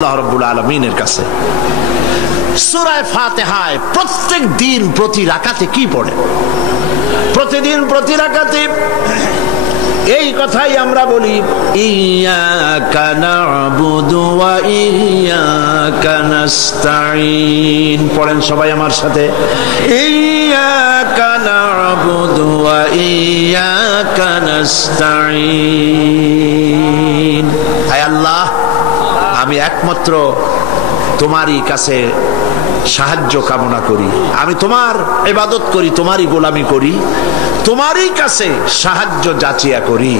আল্লাহ রাব্বুল আলামিনের কাছে। সূরা ফাতিহায় প্রত্যেক দিন প্রতি রাকাতে কি পড়ে? প্রতিদিন প্রতি রাকাতে এই কথাই আমরা বলি, ইয়্যাকা না'বুদু ওয়া ইয়্যাকা নাস্তাঈন। পড়েন সবাই আমার সাথে, ইয়্যাকা না'বুদু ওয়া ইয়্যাকা নাস্তাঈন। হে আল্লাহ, আমি একমাত্র তোমারই কাছে সাহায্য কামনা করি, আমি তোমার ইবাদত করি, তোমারই গোলামি করি, তোমারই কাছে সাহায্য যাচিয়া করি,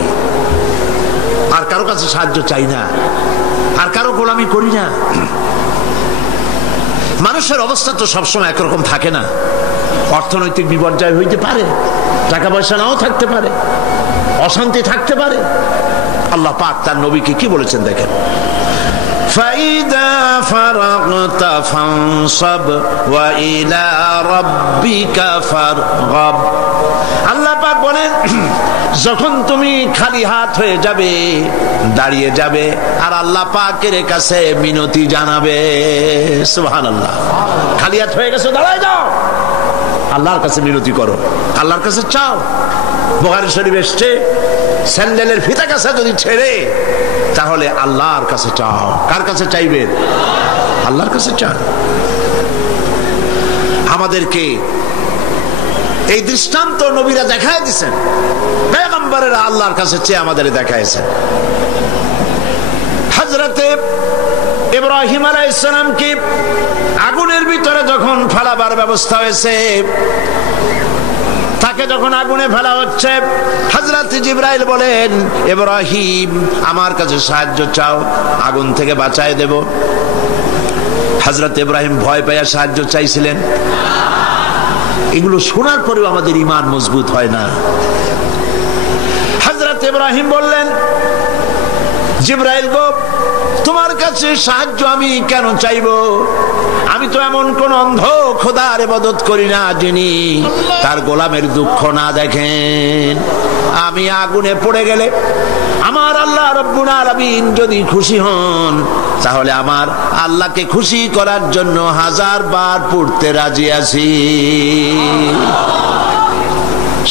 আর কারো কাছে সাহায্য চাই না, আর কারো গোলামি করি না। মানুষের অবস্থা তো সবসময় একরকম থাকে না, অর্থনৈতিক বিপর্যয় হইতে পারে, টাকা পয়সা নাও থাকতে পারে, অশান্তি থাকতে পারে। আল্লাহ পাক তার নবীকে কি বলেছেন দেখেন, فَإِذَا فَرَغْتَ فَانصَبْ وَإِلَى رَبِّكَ فَارْغَب। আল্লাহ পাক বলেন, যখন তুমি খালি হাত হয়ে যাবে, দাঁড়িয়ে যাবে আর আল্লাহ পাকের কাছে মিনতি জানাবে। সুবহানাল্লাহ। খালি হাত হয়ে গেছো, দাঁড়ায় যাও, আল্লাহর কাছে মিনতি করো, আল্লাহর কাছে চাও। বুখারী শরীফ এসেছে, স্যান্ডেলের ফিতা কাছে যদি ছেড়ে তাহলে আল্লাহর কাছে চাও। কার কাছে চাইবেন? আল্লাহর কাছে চান। আমাদেরকে এই দৃষ্টান্ত নবীরা দেখায় দিয়েছেন, পয়গম্বরেরা আল্লাহর কাছে চেয়ে আমাদের দেখাইছেন। হযরতে ইব্রাহিম আলাইহিস সালামকে আগুনের ভিতরে যখন ফেলাবার ব্যবস্থা হয়েছে, তাকে যখন আগুনে ফেলা হচ্ছে, হযরত জিবরাইল বলেন, ইব্রাহিম আমার কাছে সাহায্য চাও, আগুন থেকে বাঁচায় দেব। হযরত ইব্রাহিম ভয় পেয়ে সাহায্য চাইছিলেন। এগুলো শোনার পরেও আমাদের ঈমান মজবুত হয় না। হযরত ইব্রাহিম বললেন, জিবরাইল গো, তোমার কাছে সাহায্য আমি কেন চাইবো? আমি তো এমন কোন অন্ধ খোদার ইবাদত করি না যিনি তার গোলামের দুঃখ না দেখেন। আমি আগুনে পড়ে গেলে আমার আল্লাহ রাব্বুল আলামিন যদি খুশি হন, তাহলে আমার আল্লাহকে খুশি করার জন্য 1000 বার পড়তে রাজি আছি।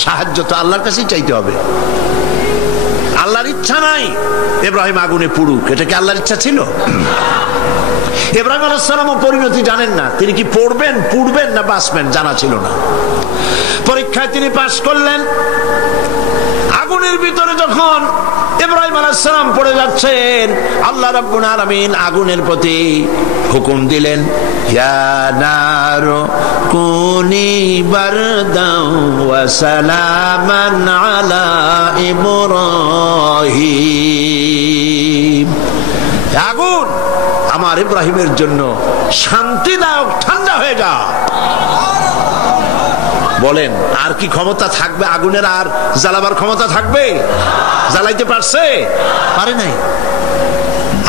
সাহায্য তো আল্লাহর কাছেই চাইতে হবে। আল্লাহর ইচ্ছা নাই ইব্রাহিম আগুনে পুড়ুক, এটা কি আল্লাহর ইচ্ছা ছিল? ইব্রাহিম আলাইহিস সালামও পরিণতি জানেন না, তিনি কি পড়বেন, পুড়বেন না বাঁচবেন জানা ছিল না। পরীক্ষায় তিনি পাশ করলেন। আগুনের ভিতরে যখন ইব্রাহিম আলাইহিস সালাম পড়ে যাচ্ছেন, আল্লাহ রাব্বুল আলামিন আগুনের প্রতি হুকুম দিলেন, ইয়া নারু কুনি বারদাও ওয়া সালামান আলা ইব্রাহিম। আগুন আমার ইব্রাহিমের জন্য শান্তিদায়ক ঠান্ডা হয়ে যা। বলেন, আর কি ক্ষমতা থাকবে আগুনের? আর জ্বালাবার ক্ষমতা থাকবে? জ্বালাইতে পারছে? পারে নাই।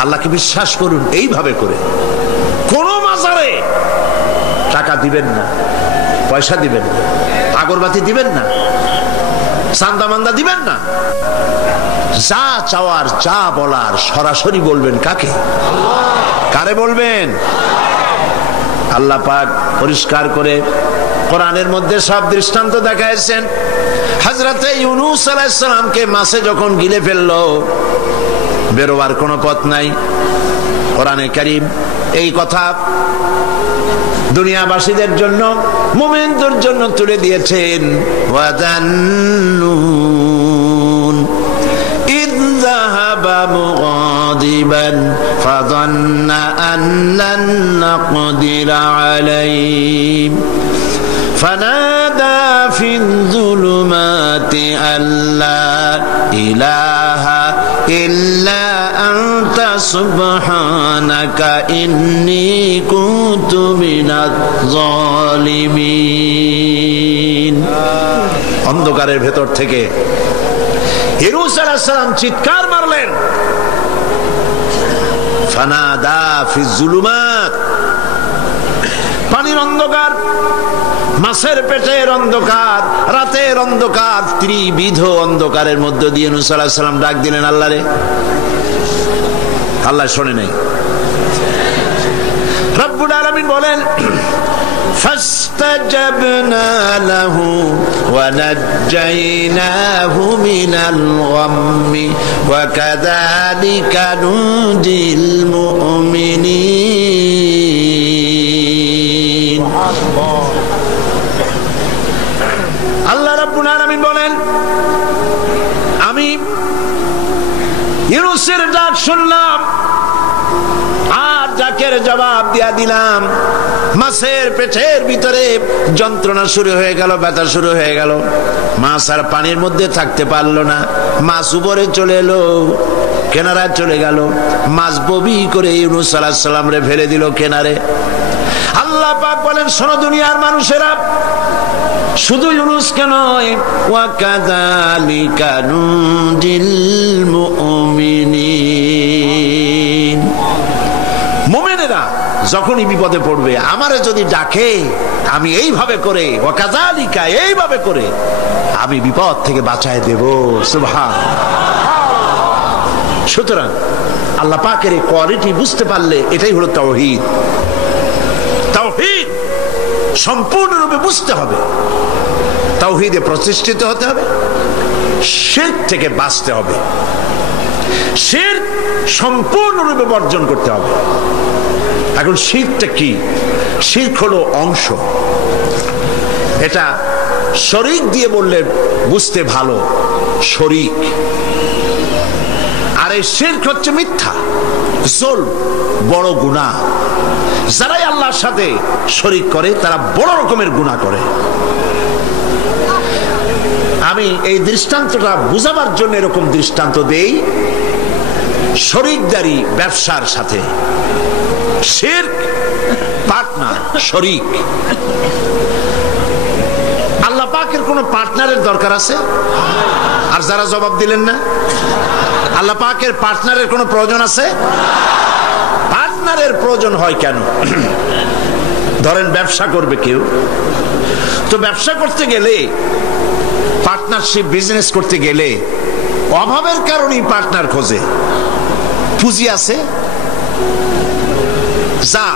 আল্লাহকে বিশ্বাস করুন এইভাবে করে। কোন মাজারে টাকা দিবেন না, পয়সা দিবেন না, আগরবাতি দিবেন না, চান্দা মান্দা দিবেন না। যা চাওয়ার, যা বলার সরাসরি বলবেন। কাকে? কারে বলবেন? আল্লাহ পাক পরিষ্কার করে কোরআনের মধ্যে সব দৃষ্টান্ত দেখাইছেন। হযরতে ইউনূস আলাইহিস সালামকে মাছে যখন গিলে ফেললো, বেরোবার কোনো পথ নাই, কোরআনে কারীম এই কথা দুনিয়াবাসীদের জন্য, মুমিনদের জন্য তুলে দিয়েছেন। ওয়াযান্নুন ইয যাহাবা মুগাদিবান ফাযান্না আন লান নাকদিরা আলাইহি ফানাদা ফিয-যুলুমাতি আল্লা ইলাহা ইল্লা আনতা সুবহানাকা ইন্নী কুনতু মিনাজ-যালিমিন। অন্ধকারের ভেতর থেকে ইউনূস আলাইহিস সালাম চিৎকার মারলেন, ফানাদা ফিয-যুলুমাত। পানির অন্ধকার, মাছের পেটের অন্ধকার, রাতের অন্ধকার, ত্রিবিধ অন্ধকারের মধ্য দিয়ে ইউনূস আলাইহিস সালাম ডাক দিলেন আল্লাহরে। আল্লাহ শোনে নাই। রব্বুল আলামিন বলেন ফাস্তাজাবনা লাহু ওয়া নাজ্জাইনাহু মিনাল গাম্মি ওয়া কাযালিকা নুজিল মুমিনিন। আল্লাহ রাব্বুল আলামিন বলেন আমি ইউনূসের ডাক শুনলাম আর ডাকের জবাব দিয়া দিলাম। মাছের পেটের ভিতরে যন্ত্রণা শুরু হয়ে গেল, ব্যথা শুরু হয়ে গেল। মাছ আর পানির মধ্যে থাকতে পারলো না। মাছ উপরে চলে এলো, কেনারায় চলে গেল। মাছ ববি করে ইউনূস আলাইহিস সালাম রে ফেলে দিল কেনারে। আল্লাহ পাক বলেন শোনো দুনিয়ার মানুষেরা, শুধু ইউনূসকে নয়, ওয়া কাযালিকা নুজিল মুমিনিন। মুমিনেরা যখনই বিপদে পড়বে আমারে যদি ডাকে আমি এইভাবে করে, ওয়া কাযালিকা এইভাবে করে আমি বিপদ থেকে বাঁচায় দেব। সুবহানাল্লাহ। সুতরাং আল্লাহ পাকের এই কোয়ালিটি বুঝতে পারলে এটাই হলো তাওহীদ। তাওহীদ সম্পূর্ণরূপে বুঝতে হবে, তাওহীদে প্রতিষ্ঠিত হতে হবে, শিরক থেকে বাঁচতে হবে, শিরক সম্পূর্ণরূপে বর্জন করতে হবে। এখন শিরকটা কি? শিরক হলো অংশ। এটা শরীক দিয়ে বললে বুঝতে ভালো, শরীক। আর এই শিরক হচ্ছে মিথ্যা, জুলম, বড় গুনাহ। যারাই আল্লাহর সাথে শরীক করে তারা বড় রকমের গুনাহ করে। আমি এই দৃষ্টান্তটা বুঝাবার জন্য এরকম দৃষ্টান্ত দেই শরীকদারি ব্যবসার সাথে। শিরক পার্টনার, শরীক। আল্লাহ পাকের কোন পার্টনারের দরকার আছে? আর যারা জবাব দিলেন না, আল্লাহ পাকের পার্টনারের কোন প্রয়োজন আছে? পার্টনারের প্রয়োজন হয় কেন? ধরেন ব্যবসা করবে কেউ, তো ব্যবসা করতে গেলে, পার্টনারশিপ বিজনেস করতে গেলে অভাবের কারণেই পার্টনার খোঁজে। পুঁজি আছে যা,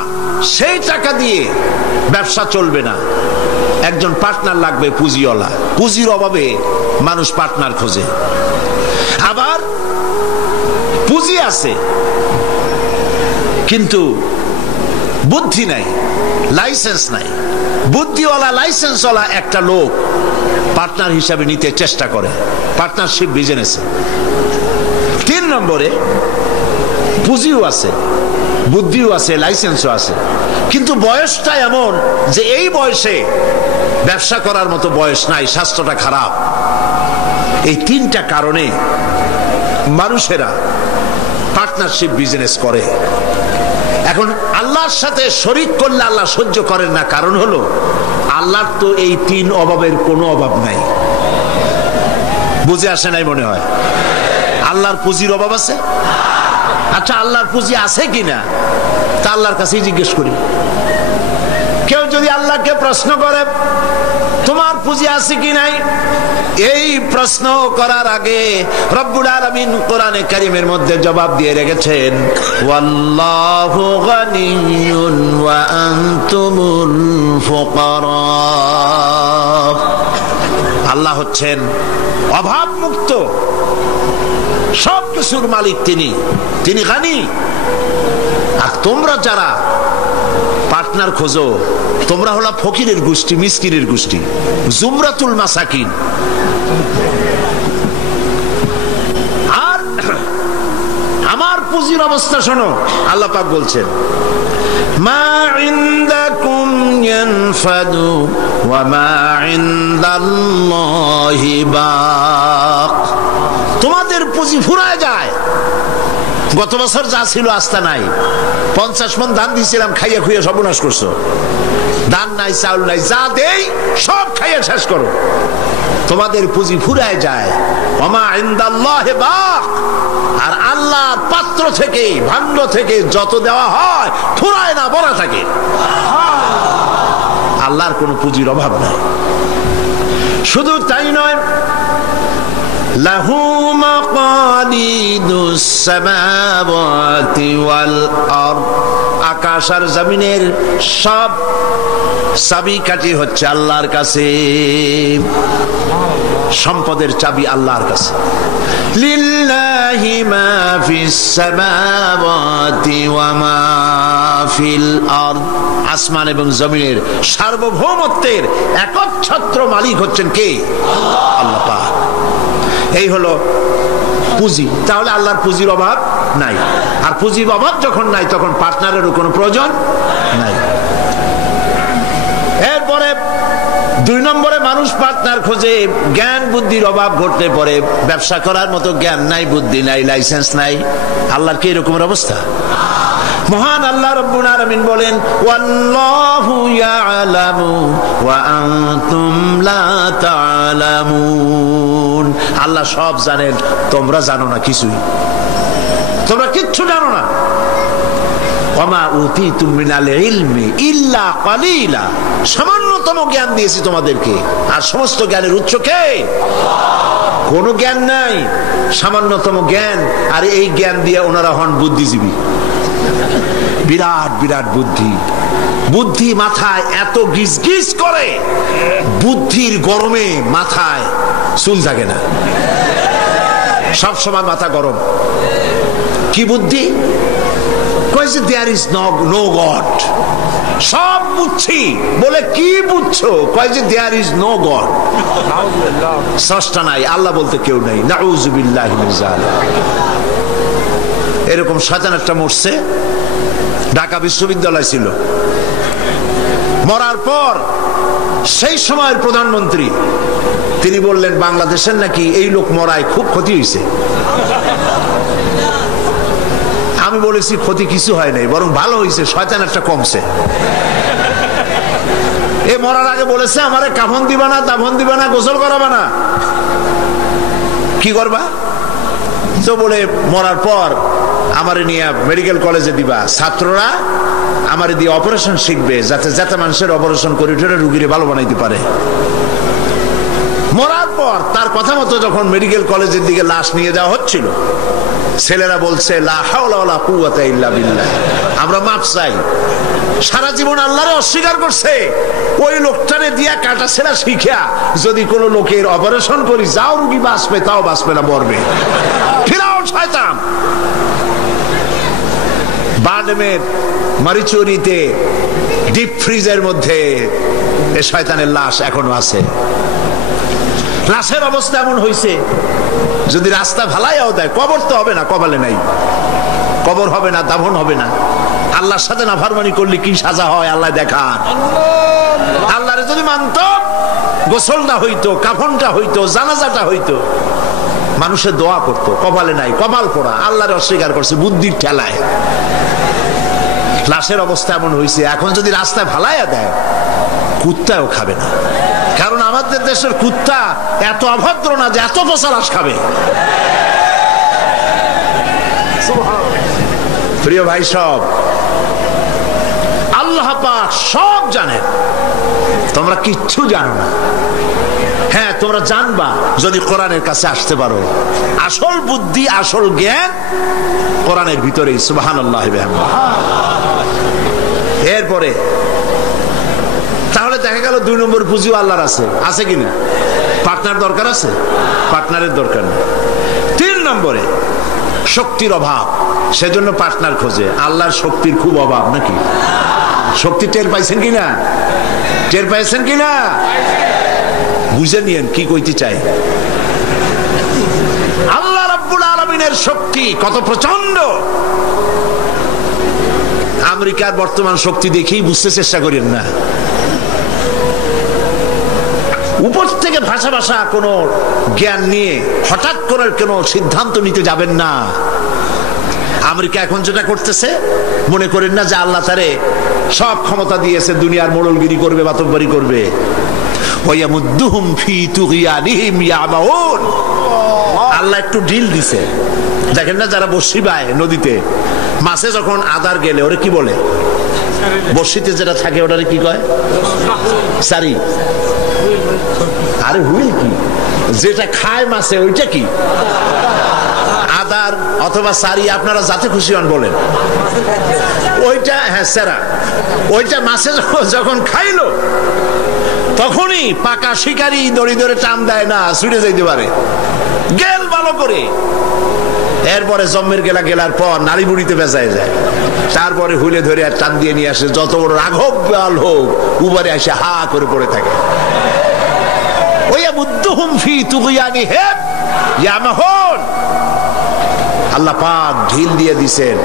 সেই টাকা দিয়ে ব্যবসা চলবে না, একজন পার্টনার লাগবে পুঁজিওয়ালা। পুঁজির অভাবে মানুষ পার্টনার খোঁজে। আবার পুঁজি আছে কিন্তু বুদ্ধি নাই, লাইসেন্স নাই। বুদ্ধিওয়ালা লাইসেন্সওয়ালা একটা লোক পার্টনার হিসাবে নিতে চেষ্টা করে পার্টনারশিপ বিজনেসে। 3 নম্বরে পুঁজিও আছে, বুদ্ধিও আছে, লাইসেন্সও আছে, কিন্তু বয়সটা এমন যে এই বয়সে ব্যবসা করার মতো বয়স নাই, স্বাস্থ্যটা খারাপ। এই 3টা কারণে মানুষেরা পার্টনারশিপ বিজনেস করে। এখন আল্লাহর সাথে শরীক করলে আল্লাহ সহ্য করেন না, কারণ হলো আল্লাহর তো এই 3 অভাবের কোনো অভাব নাই। বুঝে আসে নাই মনে হয়? আল্লাহর পুঁজির অভাব আছে? আচ্ছা, আল্লাহর পুঁজি আছে কিনা তা আল্লাহর কাছেই জিজ্ঞেস করি। কেউ যদি আল্লাহকে প্রশ্ন করে তোমার পুঁজি আছে কি নাই, এই প্রশ্ন করার আগে রব্বুল আলামিন কোরআনে কারীমের মধ্যে জবাব দিয়ে রেখেছেন, ওয়াল্লাহু গানিয়্যুন ওয়া আনতুমুল ফুকারা। আল্লাহ হচ্ছেন অভাব মুক্ত, সব কিছুর মালিক তিনি গানি। আর তোমরা যারা পার্টনার খোঁজো তোমরা হলো ফকিরের গোষ্ঠী, মিসকিনের গোষ্ঠী, জুমরাতুল মাসাকিন। আর আমার পুঁজির অবস্থা শোনো, আল্লাহ পাক বলছেন মা ইনদাকুম ইয়ানফাদু ওয়া মা ইনদাল্লাহি বাক। তোমাদের পুঁজি ফুরায় যায়। গত বছর যা ছিল আস্থা নাই, 50 মণ ধান দিয়েছিলাম, খাইয়া খুইয়া সর্বনাশ করছো। ধান নাই, চাউল নাই, যা দেই সব খাইয়া শেষ করো। তোমাদের পুঁজি ফুরায় যায়। ওমা ইনদাল্লাহি বাক। আর আল্লাহর পাত্র থেকে, ভাণ্ড থেকে যত দেওয়া হয় ফুরায় না, ভরা থাকে। আল্লাহর কোনো পুঁজির অভাব নাই। শুধু তাই নয়, লাহু মাকালিদুস সামাওয়াতি ওয়াল আরদ। আকাশ আর জমিনের সব চাবিকাঠি হচ্ছে আল্লাহর কাছে। সম্পদের চাবি আল্লাহর কাছে। লিল্লাহি মা ফিস সামাওয়াতি ওয়া মা ফিল আরদ। আসমান এবং জমিনের সার্বভৌমত্বের একচ্ছত্র মালিক হচ্ছেন কে? আল্লাহ পাক। এই হলো পুঁজি। তাহলে আল্লাহর পুঁজির অভাব নাই। আর পুঁজির অভাব যখন নাই তখন পার্টনারেরও কোনো প্রয়োজন নাই। এরপরে 2 নম্বরে মানুষ পার্টনার খোঁজে, জ্ঞান বুদ্ধির অভাব ঘটতে পড়ে। ব্যবসা করার মতো জ্ঞান নাই, বুদ্ধি নাই, লাইসেন্স নাই। আল্লাহর কি এরকমের অবস্থা? মহান আল্লাহ রাব্বুল আলামিন বলেন, ওয়াল্লাহু ইয়ালামু ওয়া আনতুম লা তা'লামুন। আল্লাহ সব জানেন, তোমরা জানো না কিছুই। তোমরা কিচ্ছু জানো না। ওয়ামা উতীতুম মিনাল ইলমি ইল্লা কালিলা। সামান্যতম জ্ঞান দিয়েছি তোমাদেরকে, আর সমস্ত জ্ঞানের উৎস কে? কোনো জ্ঞান নাই, সামান্যতম জ্ঞান। আর এই জ্ঞান দিয়ে ওনারা হন বুদ্ধিজীবী। বিরাট বিরাট বুদ্ধি। বুদ্ধি মাথায় এত গিজ গিজ করে, বুদ্ধির গরমে মাথায় চুল জাগে না, সব সময় মাথা গরম। কি বুদ্ধি? কইছে দেয়ার ইজ নো গড। সব বুঝছি বলে কি বুঝছো? কইছে দেয়ার ইজ নো গড। স্রষ্টা নাই, আল্লাহ বলতে কেউ নাই। নাউযুবিল্লাহি মিন যালিক। এরকম শয়তান একটা মরছে, ঢাকা বিশ্ববিদ্যালয় ছিল। মরার পর সেই সময়ের প্রধানমন্ত্রী তিনি বললেন, বাংলাদেশের নাকি এই লোক মরায় খুব ক্ষতি হয়েছে। আমি বলেছি ক্ষতি কিছু হয় নাই, বরং ভালো হয়েছে, শয়তান একটা কমছে। এ মরার আগে বলেছে, আমারে কাফন দিবা না, দাফন দিবা না, গোসল করাবা না। কি করবা? তো বলে মরার পর আমারে নিয়ে মেডিকেল কলেজে দিবা, ছাত্ররা আমারে দিয়ে অপারেশন শিখবে, যাতে যাতে মানুষের অপারেশন করে উঠে রুগীরে ভালো বানাইতে পারে। মরার পর তার কথা মতো যখন মেডিকেল কলেজের দিকে লাশ নিয়ে যাওয়া হচ্ছিল, ছেলেরা বলছে লা হাওলা ওয়ালা কুওয়াতা ইল্লা বিল্লাহ, আমরা মাপ চাই। সারা জীবন আল্লাহরে অস্বীকার করছে। ওই লোকটারে দিয়া কাটা ছেঁড়া শিখা যদি কোনো লোকের অপারেশন করি, যাও রুগী বাঁচবে, তাও বাঁচবে না, মরবে। ফিরাও শয়তান। বাডমের মারিচুরিতে ডিপ ফ্রিজের মধ্যে এ শয়তানের লাশ এখনো আছে। লাশের অবস্থা এমন হয়েছে, যদি রাস্তা ভালাইয়াও দেয়, কবর তো হবে না, কপালে নাই, কবর হবে না, দাফন হবে না। আল্লাহর সাথে নাফরমানি করলে কি সাজা হয় আল্লাহ দেখান। আল্লাহরে যদি মানত, গোসলটা হইতো, কাফনটা হইতো, জানাজাটা হইতো, মানুষের দোয়া করতো, কপালে নাই, কপাল পোড়া। আল্লাহরে অস্বীকার করছে বুদ্ধির ঠেলায়। লাশের অবস্থা এমন হয়েছে, এখন যদি রাস্তায় ভালাইয়া দেয়, কুত্তাও খাবে না। কারণ আমাদের দেশের কুত্তা এত অভদ্র না যে এত পচা লাশ খাবে। প্রিয় ভাই, সব আল্লাহ পাক সব জানেন, তোমরা কিচ্ছু জানো না। হ্যাঁ, তোমরা জানবা যদি কোরআনের কাছে আসতে পারো। আসল বুদ্ধি, আসল জ্ঞান কোরআনের ভিতরেই। সুবহানাল্লাহি ওয়া বিহামদিহি। এরপরে তাহলে দেখা গেল 2 নম্বর পুঁজিও আল্লাহর আছে। আছে কিনা? পার্টনার দরকার আছে? পার্টনারের দরকার নেই। 3 নম্বরে শক্তির অভাব, সেজন্য পার্টনার খোঁজে। আল্লাহর শক্তির খুব অভাব নাকি? শক্তি টের পাইছেন কিনা? টের পাইছেন কিনা? বুঝে নিয়েন কি কইতে চাই। আল্লাহ রাব্বুল আলামিনের শক্তি কত প্রচন্ড। আমেরিকার বর্তমান শক্তি দেখেই বুঝতে চেষ্টা করেন না। উপর থেকে ভাষা ভাষা কোন জ্ঞান নিয়ে হঠাৎ করে কোনো সিদ্ধান্ত নিতে যাবেন না। আমেরিকা এখন যেটা করতেছে, মনে করেন না যে আল্লাহ তারে সব ক্ষমতা দিয়েছে, দুনিয়ার মোড়লগিরি করবে, বাতববাড়ি করবে। আল্লাহ একটু ঢিল দিছে। দেখেন না, যারা বর্ষি বায় নদীতে, মাছে যখন আদার গেলে ওরে কি বলে? বর্ষিতে যেটা থাকে ওটারে কি কয়? সারি। আরে হুইল কি? যেটা খায় মাছে ওইটা কি? চাদার অথবা সারি, আপনারা যাতে খুশি হন বলেন, ওইটা, হ্যাঁ সেরা, ওইটা মাছে যখন খাইলো তখনই পাকা শিকারি দড়ি ধরে টান দেয় না, ছুটে যাইতে পারে, গেল ভালো করে। এরপরে জম্মের গেলার পর নারী বুড়িতে বেঁচায় যায়, তারপরে হুলে ধরে আর টান দিয়ে নিয়ে আসে, যত বড় রাঘব বাল হোক উবারে এসে হা করে পড়ে থাকে। আল্লাহ পাক ঢিল দিয়ে দিছেন,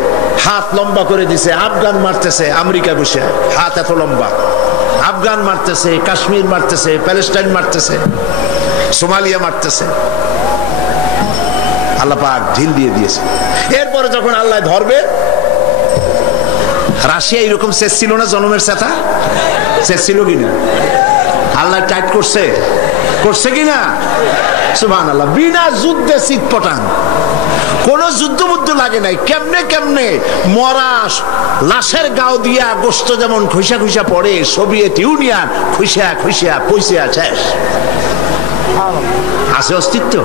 হাত লম্বা করে দিছে, আফগান মারতেছে আমেরিকা বসে, হাত এত লম্বা, আফগান মারতেছে, কাশ্মীর মারতেছে, প্যালেস্টাইন মারতেছে, সোমালিয়া মারতেছে, আল্লাহ পাক ঢিল দিয়ে দিয়েছে। এরপরে যখন আল্লাহ ধরবে, রাশিয়া এরকম শেষ ছিল না, জনমের সাথে শেষ ছিল কিনা, আল্লাহ টাইট করছে কিনা, সুবহানাল্লাহ। বিনা যুদ্ধে চিৎপটাং, কোন যুদ্ধ বুদ্ধ লাগে নাই, কেমনে মরা লাশের গাও দিয়া গোস্ত যেমন খুইসা খুইসা পড়ে, সোভিয়েত ইউনিয়ন খুইসা পয়সা শেষ, আছে অস্তিত্ব।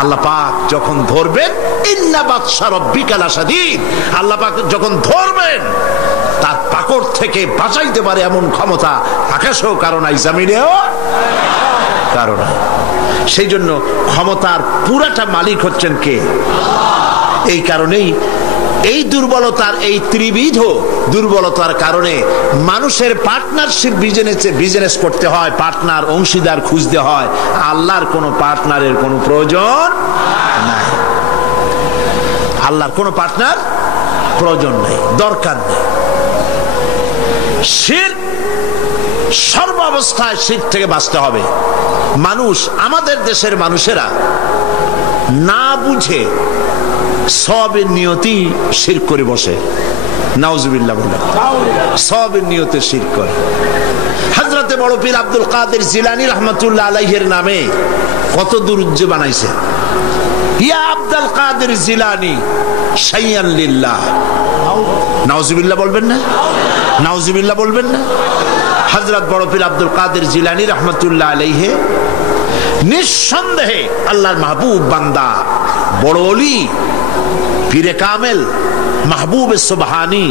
আল্লাহ পাক যখন ধরবেন, ইন্না বাতশা রাব্বিকা লাশাদীদ, আল্লাহ পাক যখন ধরবেন তার পাকড় থেকে বাঁচাইতে পারে এমন ক্ষমতা আকাশেও কারো নাই, জমিনেও কারো নাই। সেই জন্য ক্ষমতার পুরাটা মালিক হচ্ছেন কে? এই কারণেই এই দুর্বলতার, এই ত্রিবিধ দুর্বলতার কারণে মানুষের পার্টনারশিপ বিজনেস করতে হয়, পার্টনার অংশীদার খুঁজতে হয়। আল্লাহর কোনো পার্টনারের কোনো প্রয়োজন নাই, আল্লাহর কোনো পার্টনার প্রয়োজন নাই, দরকার নেই। শিরক, সর্বাবস্থায় শিরক থেকে বাঁচতে হবে। মানুষ, আমাদের দেশের মানুষেরা না বুঝে সবের নিয়তি শিরক করে বসে, নাউজুবিল্লাহ বলে সবের নিয়তে শিরক করে। হযরতে বড় পীর আব্দুল কাদের জিলানী রাহমাতুল্লাহ আলাইহির নামে কত দুরূদ বানাইছে, ইয়া আব্দুল কাদের জিলানী শাইয়ান লিল্লাহ, নাউজুবিল্লাহ বলবেন না, নাউজুবিল্লাহ বলবেন না। হযরত বড় পীর আব্দুল কাদের জিলানী রাহমাতুল্লাহ আলাইহি নিঃসন্দেহে আল্লাহর মাহবুব বান্দা, বড় ওলি, পীরে কামেল, মাহবুবে সুবহানী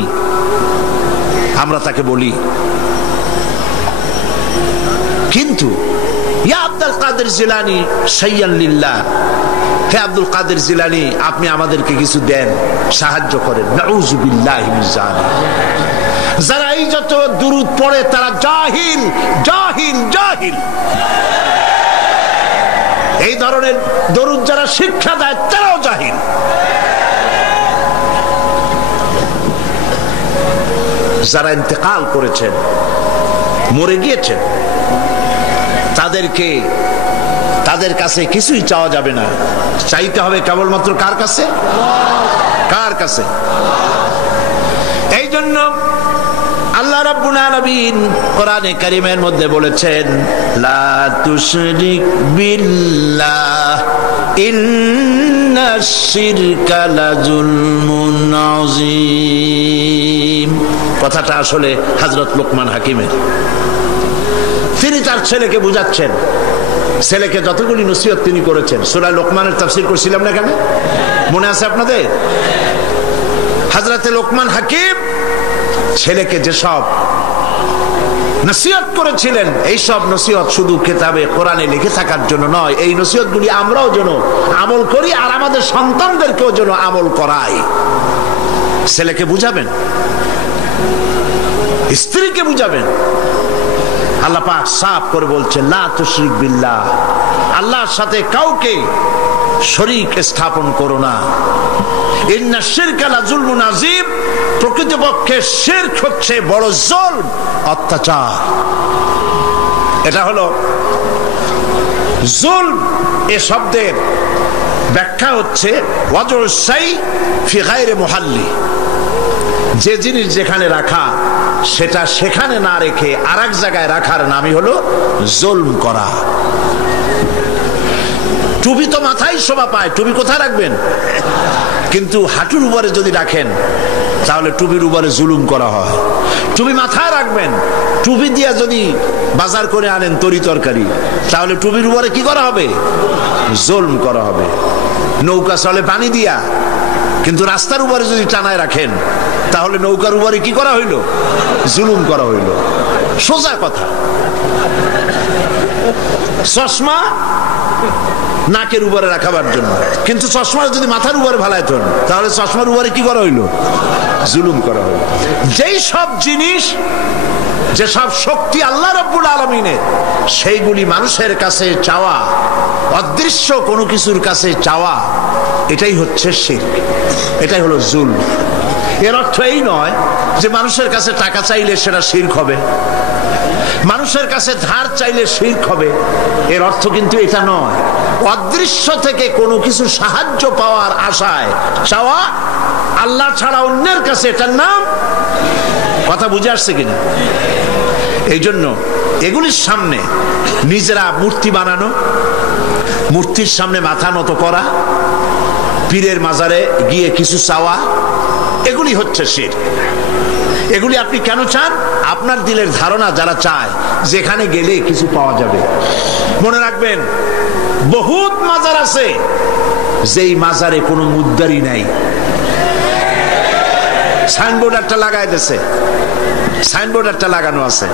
আমরা তাকে বলি। কিন্তু ইয়া আব্দুল কাদের জিলানী শাইয়ান লিল্লাহ, হে আব্দুল কাদের জিলানী আপনি আমাদেরকে কিছু দেন, সাহায্য করেন। নাউযুবিল্লাহি মিন যালিক। যারা এই যত দুরূদ পড়ে তারা জাহিল জাহিল জাহিল। এই ধরনের দরুদ যারা শিক্ষা দেয় তারাও জাহিল। যারা ইন্তেকাল করেছেন, মরে গিয়েছেন, তাদের কাছে কিছুই চাওয়া যাবে না, চাইতে হবে কেবলমাত্র কার কাছে? কার কাছে? এই জন্য আল্লাহ রাব্বুল আলামিন কোরআনে কারীমের মধ্যে বলেছেন, লা তুশরিক বিল্লাহ ইন্নাশ শিরকা লাযুলমুন আযীম। কথাটা আসলে হযরত লোকমান হাকিমের। তিনি তার ছেলেকে বুঝাচ্ছেন, ছেলেকে যতগুলি নসিহত তিনি করেছেন। সূরা লোকমানের তাফসীর করেছিলাম না কেন, মনে আছে আপনাদের? হযরত লোকমান হাকিম ছেলেকে যেসব নসিহত করেছিলেন, এই সব নসিহত শুধু কিতাবে কোরআনে লিখে থাকার জন্য নয়, এই নসিহতগুলি আমরাও যেন আমল করি আর আমাদের সন্তানদেরকেও যেন আমল করাই। ছেলেকে বুঝাবেন, স্ত্রীকে বুঝাবেন। আল্লাহ পাক সাফ করে বলছেন, লা তুশরিক বিল্লাহ, আল্লাহর সাথে কাউকে শরীক স্থাপন করো না। ইন্নাশ শিরকা লাযুলমুন আযীম, প্রকৃতপক্ষে শিরক হচ্ছে বড় জুলম, অত্যাচার। এটা হলো জুলম। এ শব্দের ব্যাখ্যা হচ্ছে ওয়াজউস শাই ফি গায়রি মুহাল্লি, যে জিনিস যেখানে রাখা সেটা সেখানে না রেখে আরেক জায়গায় রাখার নামই হলো জুলম করা। টুপি তো মাথায় শোভা পায়, টুপি কোথায় রাখবেন? কিন্তু হাঁটুর উপরে যদি রাখেন তাহলে টুপির উপরে জুলুম করা হয়। টুপি মাথায় রাখবেন, টুপি দিয়া যদি বাজার করে আনেন তরি তরকারি, তাহলে টুপির উপরে কি করা হবে? জুলম করা হবে। নৌকা চলে পানি দিয়া, কিন্তু রাস্তার উপরে যদি টানায় রাখেন তাহলে নৌকার উপরে কি করা হইল? জুলুম করা হইল। সোজা কথা। চশমা নাকের উপরে রাখাবার জন্য, কিন্তু চশমা যদি মাথার উপরে ভালাইতেন তাহলে চশমার উপরে কি করা হইল? জুলুম করা হইল। যেই সব জিনিস, যেসব শক্তি আল্লাহ রাব্বুল আলামিনের, সেইগুলি মানুষের কাছে চাওয়া, অদৃশ্য কোনো কিছুর কাছে চাওয়া, এটাই হচ্ছে শিরক, এটাই হলো জুলম। এর অর্থ এই নয় যে মানুষের কাছে টাকা চাইলে সেটা শিরক হবে, মানুষের কাছে ধার চাইলে শিরক হবে, এর অর্থ কিন্তু এটা নয়। অদৃশ্য থেকে কোনো কিছু সাহায্য পাওয়ার আশায় চাওয়া আল্লাহ ছাড়া অন্যের কাছে, এটার নাম, কথা বুঝে আসছে কিনা? এই জন্য এগুলির সামনে নিজেরা মূর্তি বানানো, মূর্তির সামনে মাথা নত করা, পীরের মাজারে গিয়ে কিছু চাওয়া, এগুলি হচ্ছে শিরক। এগুলি আপনি কেন চান? আপনার দিলের ধারণা যারা চায় যেখানে গেলে কিছু পাওয়া যাবে। মনে রাখবেন, বহুত মাজার আছে যেই মাজারে কোনো মুদ্দারি নাই, সাইনবোর্ড একটা লাগাই দিয়েছে, সাইনবোর্ড একটা লাগানো আছে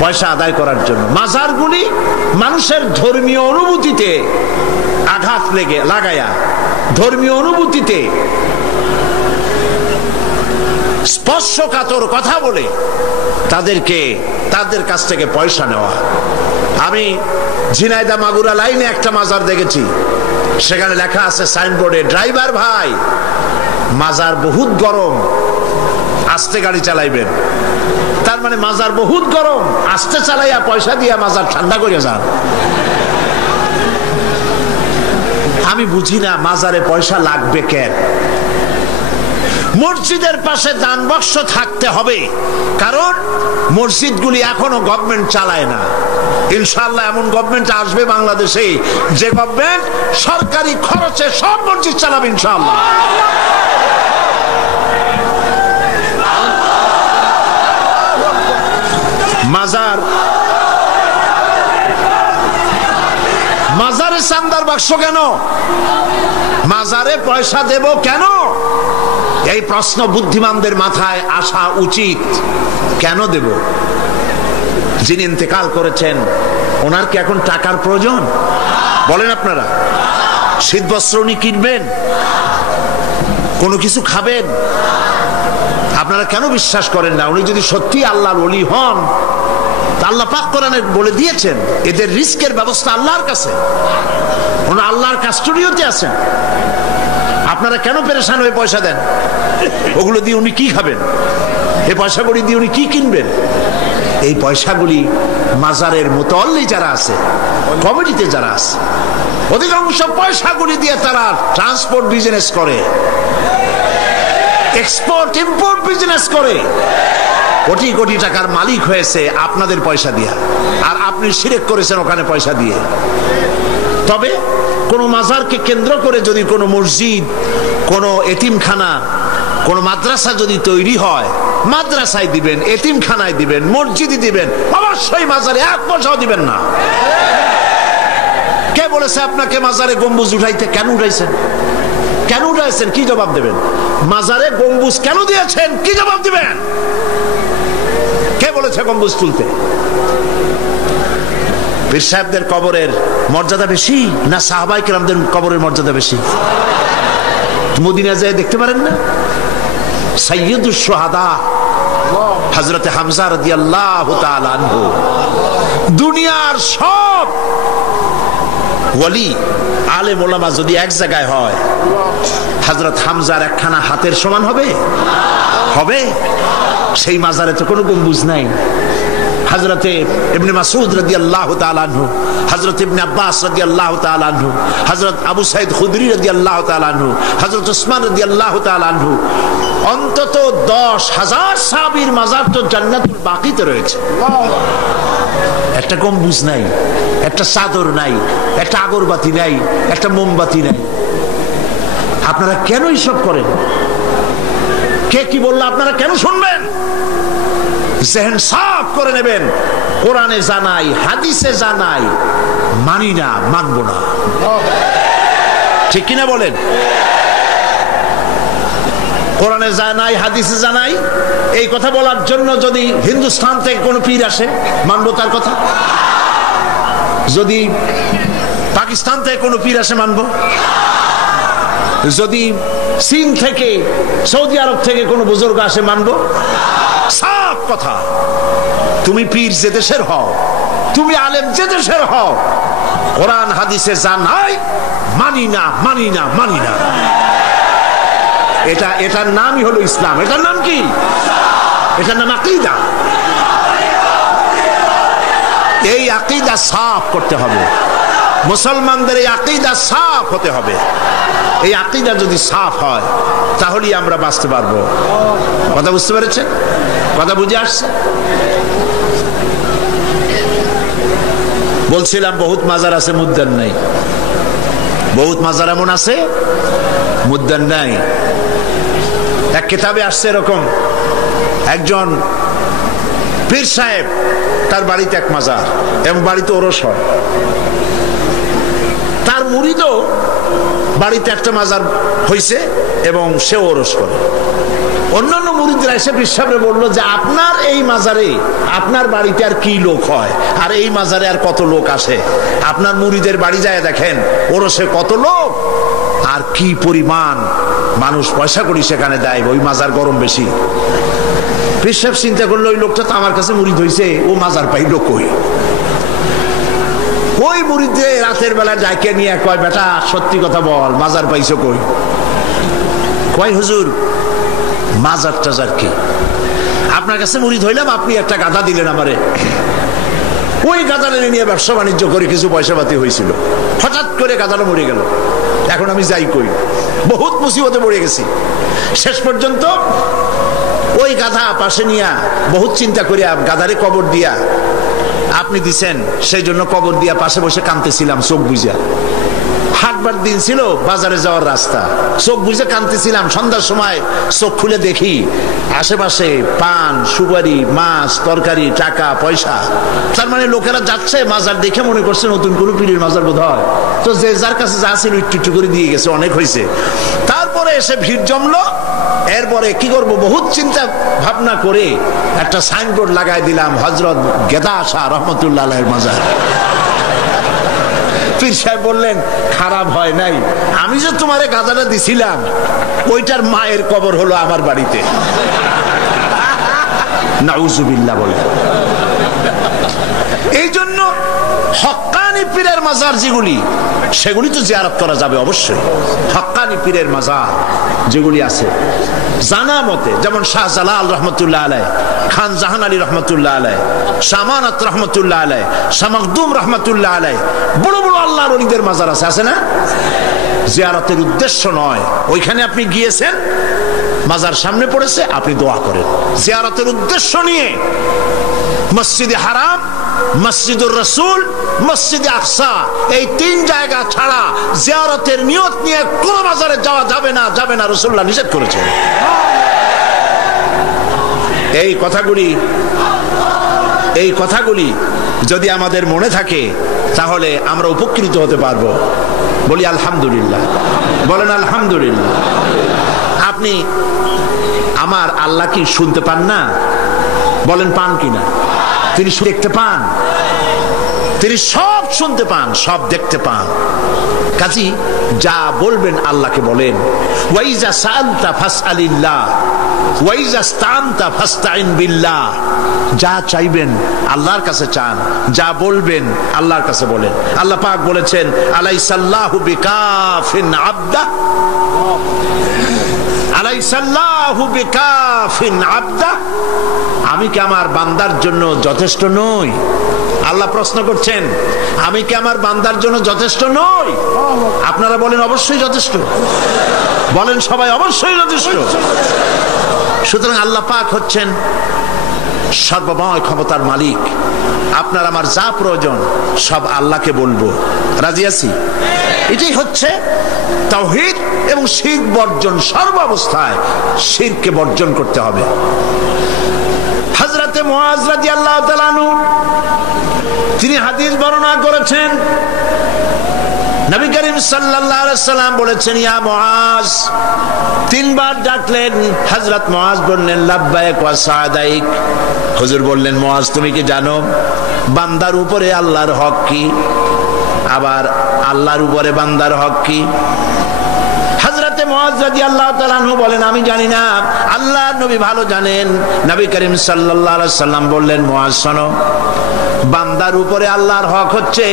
পয়সা আদায় করার জন্য। মাজারগুলি মানুষের ধর্মীয় অনুভূতিতে আঘাত লাগায়া, ধর্মীয় অনুভূতিতে স্পর্শকাতর কথা বলে তাদের কাছ থেকে পয়সা নেওয়া। আমি ঝিনাইদহ মাগুরা লাইনে একটা মাজার দেখেছি, সেখানে লেখা আছে সাইনবোর্ডে, ড্রাইভার ভাই মাজার বহুত গরম, আস্তে গাড়ি চালাইবেন। তার মানে মাজার বহুত গরম, আস্তে চালাইয়া পয়সা দিয়া মাজার ঠান্ডা করে যান। আমি বুঝি না মাজারে পয়সা লাগবে কেন? মসজিদের পাশে দান বাক্স থাকতে হবে, কারণ মসজিদগুলি এখনো গভর্নমেন্ট চালায় না। ইনশাআল্লাহ এমন গভর্নমেন্ট আসবে বাংলাদেশে যে গভর্নমেন্ট সরকারি খরচে সব মসজিদ চালাবে ইনশাআল্লাহ। মাজারে চান্দার বাক্স কেন? মাজারে পয়সা দেব কেন? এই প্রশ্ন বুদ্ধিমানদের মাথায় আসা উচিত। কেন দেব? যিনি ইন্তেকাল করেছেন ওনার কি এখন টাকার প্রয়োজন? বলেন আপনারা। শীত বস্ত্র উনি কিনবেন, কোনো কিছু খাবেন, আপনারা কেন বিশ্বাস করেন না? উনি যদি সত্যি আল্লাহর ওলি হন, আল্লাহ পাক কোরআনে বলে দিয়েছেন এদের রিস্কের ব্যবস্থা আল্লাহর কাছে, ওনারা আল্লাহর কাস্টোডিওতে আছেন। আপনারা কেন পেরেশান হয়ে পয়সা দেন? ওগুলো দিয়ে উনি কি খাবেন? এই পয়সাগুলি দিয়ে উনি কি কিনবেন? এই পয়সাগুলি মাজারের মুতাল্লি যারা আছে, কমিটিতে যারা আছে, অধিকাংশ পয়সাগুলি দিয়ে তারা ট্রান্সপোর্ট বিজনেস করে, এক্সপোর্ট ইম্পোর্ট বিজনেস করে, কোটি কোটি টাকার মালিক হয়েছে আপনাদের পয়সা দিয়ে, আর আপনি শিরক করেছেন ওখানে পয়সা দিয়ে। তবে কোন মাজারকে কেন্দ্র করে যদি কোনো মসজিদ, কোনো এতিমখানা, কোন মাদ্রাসা যদি তৈরি হয়, মাদ্রাসায় দিবেন, এতিমখানায় দিবেন, মসজিদে দিবেন, অবশ্যই মাজারে এক পয়সাও দিবেন না। কে বলেছে আপনাকে মাজারে গম্বুজ উঠাইতে? কেন উঠাইছেন? কেন উঠাইছেন? কি জবাব দেবেন? মাজারে গম্বুজ কেন দিয়েছেন? কি জবাব দিবেন? কে বলেছে গম্বুজ তুলতে? পীর সাহেবদের কবরের মর্যাদা বেশি না সাহাবায়ে কেরামদের কবরের মর্যাদা বেশি? মদিনা যায় দেখতে পারেন না? সাইয়্যিদুশ শুহাদা হযরত হামজা রাদিয়াল্লাহু তাআলা আনহু, দুনিয়ার সব ওয়ালি আলেম ওলামা যদি এক জায়গায় হয়, হযরত হামজার একখানা হাতের সমান হবে? হবে? সেই মাজারে তো কোনো গম্বুজ নাই। হযরতে ইবনে মাসউদ রাদিয়াল্লাহু তাআলা আনহু, হযরত ইবনে আব্বাস রাদিয়াল্লাহু তাআলা আনহু, হযরত আবু সাঈদ খুদরি রাদিয়াল্লাহু তাআলা আনহু, হযরত উসমান রাদিয়াল্লাহু তাআলা আনহু, অন্তত 10,000 সাহাবীর মাজার তো জান্নাতুল বাকিতে রয়েছে। একটা গম্বুজ নাই, একটা চাদর নাই, একটা আগরবাতি নাই, একটা মোমবাতি নাই। আপনারা কেন এইসব করেন? কে কি বললো আপনারা কেন শুনবেন? জেহেন সাফ করে নেবেন। কোরআনে জানাই, হাদিসে জানাই, মানি না, মানবো না। ঠিক কিনা বলেন? কোরআনে জানাই, হাদিসে জানাই, এই কথা বলার জন্য যদি হিন্দুস্তান থেকে কোনো পীর আসে মানবো তার কথা? যদি পাকিস্তান থেকে কোনো পীর আসে মানবো? যদি চীন থেকে, সৌদি আরব থেকে কোনো বুজুর্গ আসে মানবো? সাফ কথা। তুমি পীর যে দেশের হও, তুমি আলেম যে দেশের হও, কোরআন হাদিসে জানাই মানি না, মানি না, মানি না। এটার নামই হলো ইসলাম। এটার নাম কি? এটার নাম আকীদা। এই আকীদা সাফ করতে হবে। মুসলমানদের এই আকীদা সাফ হতে হবে। এই আকীদা যদি সাফ হয় তাহলেই আমরা বাঁচতে পারবো। কথা বুঝতে পেরেছেন? কথা বুঝে আসছে? বলছিলাম বহুত মাজার আছে, মুদ্দান নাই। বহুত মাজার এমন আছে, মুদ্দান নাই। এক কিতাবে আসছে এরকম, একজন পীর সাহেব, তার বাড়িতে এক মাজার এবং বাড়িতে ওরস হয়। তার মুরিদও বাড়িতে একটা মাজার হয়েছে এবং সে ওরস করে। অন্যান্য মুরিদরা এসে পীর সাহেবরে বললো যে আপনার এই মাজারে আপনার বাড়িতে আর কি লোক হয়, আর এই মাজারে আর কত লোক আসে? আপনার মুরিদের বাড়ি যায় দেখেন, ওরসে কত লোক আর কি পরিমাণ মানুষ পয়সা করি সেখানে দেয়, ওই মাজার গরম বেশি। পীর সাহেব চিন্তা করলো ওই লোকটা তো আমার কাছে মুরিদ হয়েছে, ও মাজার পাইলো কই? ওই মুরিদে রাতের বেলা ডাকে নিয়ে কয়, বেটা সত্যি কথা বল, মাজার পাইছো কই? কয় হুজুর মাজার টাজার কি, আপনার কাছে মুরিদ হইলাম, আপনি একটা গাধা দিলেন আমারে, ওই গাধাটা নিয়ে ব্যবসা বাণিজ্য করে কিছু পয়সা পাতি হয়েছিল, হঠাৎ করে গাধাটা মরে গেল, এখন আমি যাই কই? বহুত মুসিবতে পড়ে গেছি। শেষ পর্যন্ত ওই গাধা পাশে নিয়া বহুত চিন্তা করিয়া গাধারে কবর দিয়া, আপনি দিছেন সেই জন্য কবর দিয়া পাশে বসে কাঁদতেছিলাম চোখ বুঝা। হাটবার দিন ছিল, বাজারে যাওয়ার রাস্তা, চোখ বুঝে কাঁদতেছিলাম। সন্ধ্যার সময় চোখ খুলে দেখি আশেপাশে পান, সুপারি, মাছ, তরকারি, টাকা পয়সা। তার মানে লোকেরা যাচ্ছে মাজার দেখে মনে করছে নতুন কোনো পীরের মাজার বোধ হয়, তো যে যার কাছে যা ছিল একটু একটু করে দিয়ে গেছে, অনেক হয়েছে। তারপরে এসে ভিড় জমলো। এরপরে কি করব, বহুত চিন্তা ভাবনা করে একটা সাইনবোর্ড লাগাই দিলাম, হযরত গেদা শাহ রহমতুল্লাহ আলাইহির মাজার। পীর সাহেব বললেন খারাপ হয় নাই, আমি যে তোমারে গাধাটা দিছিলাম ওইটার মায়ের কবর হলো আমার বাড়িতে। নাউজুবিল্লাহ বলে। এই জন্য হক্কানি পীরের মাজার যেগুলি, সেগুলি তো জিয়ারত করা যাবে অবশ্যই। হক্কানি পীরের মাজার যেগুলি আছে জানা মতে, যেমন শাহজালাল রহমতুল্লাহ আলাইহ, খান জাহান আলী রহমতুল্লাহ আলাইহ, শামানাত রহমতুল্লাহ আলাইহ, শামাকদুম রহমতুল্লাহ আলাইহ, বড় বড় আল্লাহর ওলিদের মাজার আছে, আছে না? জিয়ারতের উদ্দেশ্য নয়, ওইখানে আপনি গিয়েছেন, মাজার সামনে পড়েছে, আপনি দোয়া করেন। জিয়ারতের উদ্দেশ্য নিয়ে মসজিদে হারাম, মসজিদুর রাসূল, মসজিদে আকসা, এই তিন জায়গা ছাড়া জিয়ারতের নিয়ত নিয়ে কোন মাজারে যাওয়া যাবে না, যাবে না, রাসূলুল্লাহ নিষেধ করেছেন। এই কথাগুলি যদি আমাদের মনে থাকে তাহলে আমরা উপকৃত হতে পারবো। বলি আলহামদুলিল্লাহ, বলেন আলহামদুলিল্লাহ। আপনি আমার আল্লাহ কি শুনতে পান না? বলেন পান কিনা? তিনি দেখতে পান, তিনি সব শুনতে পান, সব দেখতে পান। কাজী যা বলবেন আল্লাহকে বলেন। ওয়াইজা সাআলতা ফাসআলিল্লাহ ওয়াইজা ইসতাআনতা ফাসতাইন বিল্লাহ। যা চাইবেন আল্লাহর কাছে চান, যা বলবেন আল্লাহর কাছে বলেন। আল্লাহ পাক বলেছেন আলাইসাল্লাহু বিকাফিন আবদা, আলাইসাল্লাহু বিকাফিন আবদা। আমি কি আমার বান্দার জন্য যথেষ্ট নই? আল্লাহ প্রশ্ন করছেন, আমি কি আমার বান্দার জন্য যথেষ্ট নই? আপনারা বলেন অবশ্যই যথেষ্ট, বলেন সবাই অবশ্যই যথেষ্ট। সুতরাং আল্লাহ পাক হচ্ছেন সর্বময় ক্ষমতার মালিক। আপনার আমার যা প্রয়োজন সব আল্লাহকে বলবো, রাজি আছি? এটাই হচ্ছে তাওহীদ এবং শিরক বর্জন। সর্বাবস্থায় শিরককে বর্জন করতে হবে। হযরতে মুআজ রাদিয়াল্লাহু তাআলা আনহু তিনি হাদিস বর্ণনা করেছেন, নবী করিম করিম সাল্লাল্লাহু আলাইহি সাল্লাম বলেছেন ইয়া মুআজ, তিনবার ডাকলেন। হযরত মুআজ বললেন লাব্বাইক ওয়া সাদাইক। হুজুর বললেন মুআজ তুমি কি জানো বান্দার উপরে আল্লাহর হক কি, আবার আল্লাহর উপরে বান্দার হক কি? হযরতে মুআজ রাদিয়াল্লাহু তাআলা আনহু বলেন আমি জানি না, আল্লাহর নবী ভালো জানেন। নবী করিম সাল্লাল্লাহু আলাইহি সাল্লাম বললেন মুআজ শোনো, বান্দার উপরে আল্লাহর হক হচ্ছে,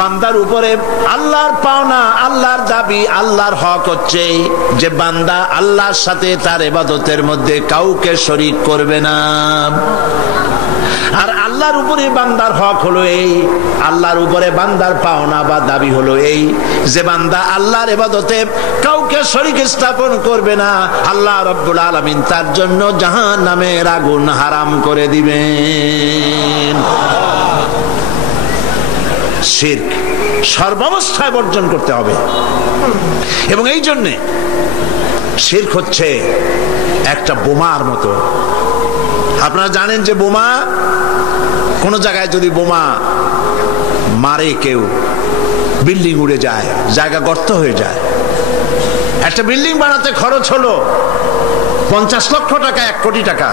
বান্দার উপরে আল্লাহর পাওনা, আল্লাহর দাবি, আল্লাহর হক হচ্ছে যে বান্দা আল্লাহর সাথে তার ইবাদতের মধ্যে কাউকে শরীক করবে না। আর আল্লাহর উপরে বান্দার হক হলো এই, আল্লাহর উপরে বান্দার পাওনা বা দাবি হলো এই যে বান্দা আল্লাহর ইবাদতে কাউকে শরীক স্থাপন করবে না। আল্লাহ রাব্বুল আলামিন তার জন্য জাহান্নামের আগুন হারাম করে দিবেন। শিরক সর্বাবস্থায় বর্জন করতে হবে। এবং এই জন্যে শিরক হচ্ছে একটা বোমার মতো। আপনারা জানেন যে বোমা, কোন জায়গায় যদি বোমা মারে কেউ, বিল্ডিং উড়ে যায়, জায়গা গর্ত হয়ে যায়। একটা বিল্ডিং বানাতে খরচ হলো 50 লক্ষ টাকা, 1 কোটি টাকা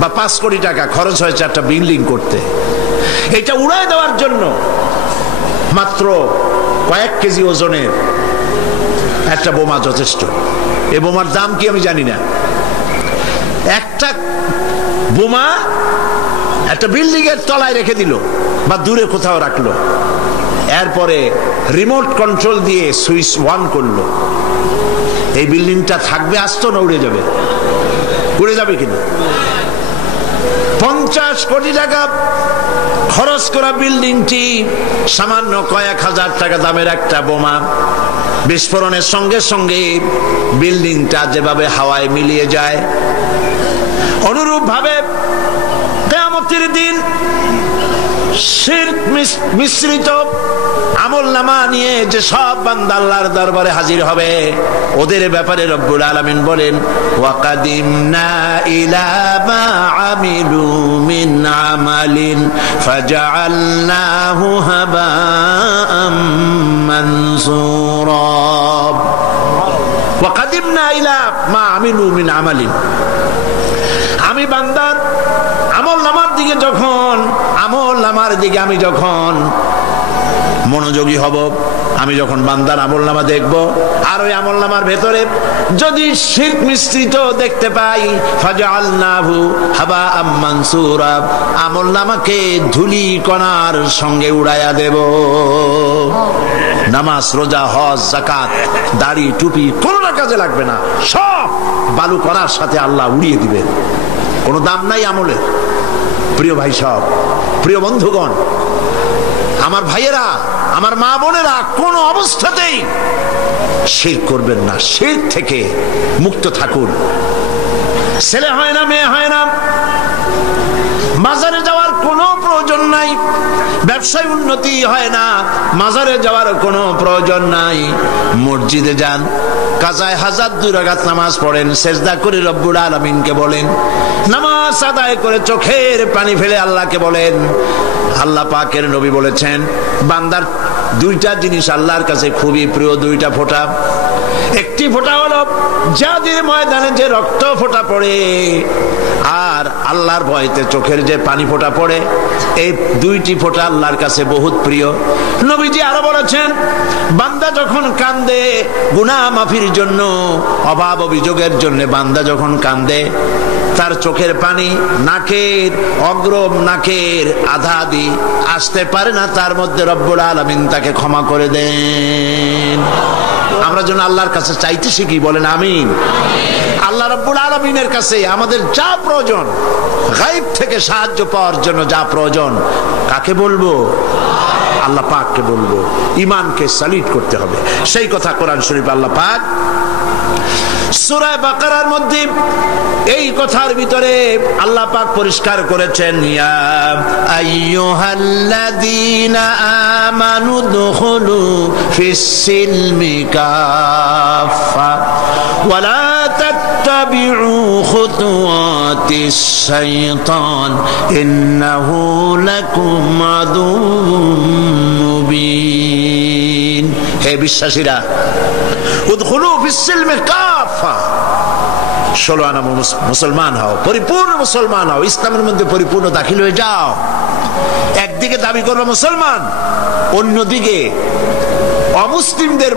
বা 5 কোটি টাকা খরচ হয়েছে একটা বিল্ডিং করতে। এটা উড়ায় দেওয়ার জন্য মাত্র কয়েক কেজি ওজনের একটা বোমা যথেষ্ট। এই বোমার দাম কি আমি জানি না। একটা বোমা একটা বিল্ডিং এর তলায় রেখে দিল বা দূরে কোথাও রাখলো, এরপরে রিমোট কন্ট্রোল দিয়ে সুইচ অন করলো, এই বিল্ডিংটা থাকবে আস্ত না উড়ে যাবে? উড়ে যাবে কিনা? 50 কোটি টাকা খরচ করা বিল্ডিংটি সামান্য কয়েক হাজার টাকা দামের একটা বোমা বিস্ফোরণের সঙ্গে সঙ্গে বিল্ডিংটা যেভাবে হাওয়ায় মিলিয়ে যায়, অনুরূপ ভাবে কিয়ামতের দিন শিরক মিশ্রিত আমলনামা নিয়ে যে সব বান্দা আল্লাহর দরবারে হাজির হবে, ওদের ব্যাপারে রব্বুল আলামিন বলেন ওয়াকাদিমনা ইলা মা আমিলু মিন আমালিন ফাজআলনাহু হাবাআম মানসুরা। ওয়াকাদিমনা ইলা মা আমিলু মিন আমালিন, আমি বান্দার আমলনামার দিকে আমি যখন মনোযোগী হব, আমি যখন বান্দার আমলনামা দেখব, আর ওই আমলনামার ভেতরে যদি শিরক মিশ্রিত দেখতে পাই, ফাজআলনাহু হাবাআম মানসুরা, আমলনামাকে ধুলি কণার সঙ্গে উড়াইয়া দেব। নামাজ, রোজা, হজ, যাকাত, দাড়ি, টুপি কোনটা কাজে লাগবে না, সব বালু কণার সাথে আল্লাহ উড়িয়ে দিবেন। কোনো দাম নাই আমলের। প্রিয় ভাই সব, প্রিয় বন্ধুগণ, আমার ভাইয়েরা, আমার মা বোনেরা, কোন অবস্থাতেই শিরক করবেন না। শিরক থেকে মুক্ত থাকুন। ছেলে হয় না, মেয়ে হয় না, মাজারে যাওয়ার কোনো প্রয়োজন নাই, ব্যবসায় উন্নতি হয় না, মাজারে যাওয়ার কোনো প্রয়োজন নাই। মসজিদে যান, কাজায় হাজার 2 রাকাত নামাজ পড়েন, সেজদা করে রব্বুল আলামিনকে বলেন, নামাজ আদায় করে চোখের পানি ফেলে আল্লাহকে বলেন। আল্লাহ পাকের নবী বলেছেন বান্দার 2টা জিনিস আল্লাহর কাছে খুবই প্রিয়, 2টা ফোঁটা। একটি ফোঁটা হলো যাদের ময়দানে যে রক্ত ফোঁটা পড়ে, আর আল্লাহর ভয়তে চোখের যে পানি ফোঁটা পড়ে, এই 2টি ফোঁটা আল্লাহর কাছে বহুত প্রিয়। নবীজি আরো বলেছেন বান্দা যখন কান্দে গুনাহ মাফির জন্য, অভাব অভিযোগের জন্য বান্দা যখন কান্দে, তার চোখের পানি নাকের অগ্রম, নাকের আধা দি আসতে পারে না, তার মধ্যে রব্বুল আলামিন তাকে ক্ষমা করে দেন। আমরা যেন আল্লাহর কাছে চাইতে শিখি, বলেন আমিন। আল্লাহ রাব্বুল আলামিনের কাছে আমাদের যা প্রয়োজন, গায়ব থেকে সাহায্য পাওয়ার জন্য যা প্রয়োজন, কাকে বলবো? আল্লাহ পাককে বলবো। ঈমানকে সালিট করতে হবে। সেই কথা কোরআন শরীফ আল্লাহ পাক সূরা বাকারার মধ্যে এই কথার ভিতরে আল্লাহ পাক পরিষ্কার করেছেন, ইয়া আইয়ুহাল্লাযীনা আমানু দুখুলু ফিস সিলমি কাফা ওয়া লা তাত্তাবিউ খুতুওয়াতিশ শাইতান ইন্নাহু লাকুম আদুউম মুবিন। হে বিশ্বাসীরা, উদখুলু ফিস-সিলমি কাফা, 16 আনা মুসলমান হও, পরিপূর্ণ মুসলমান হও, ইসলামের মধ্যে পরিপূর্ণ দাখিল হয়ে যাও। একদিকে দাবি করবে মুসলমান, অন্যদিকে অমুসলিমদের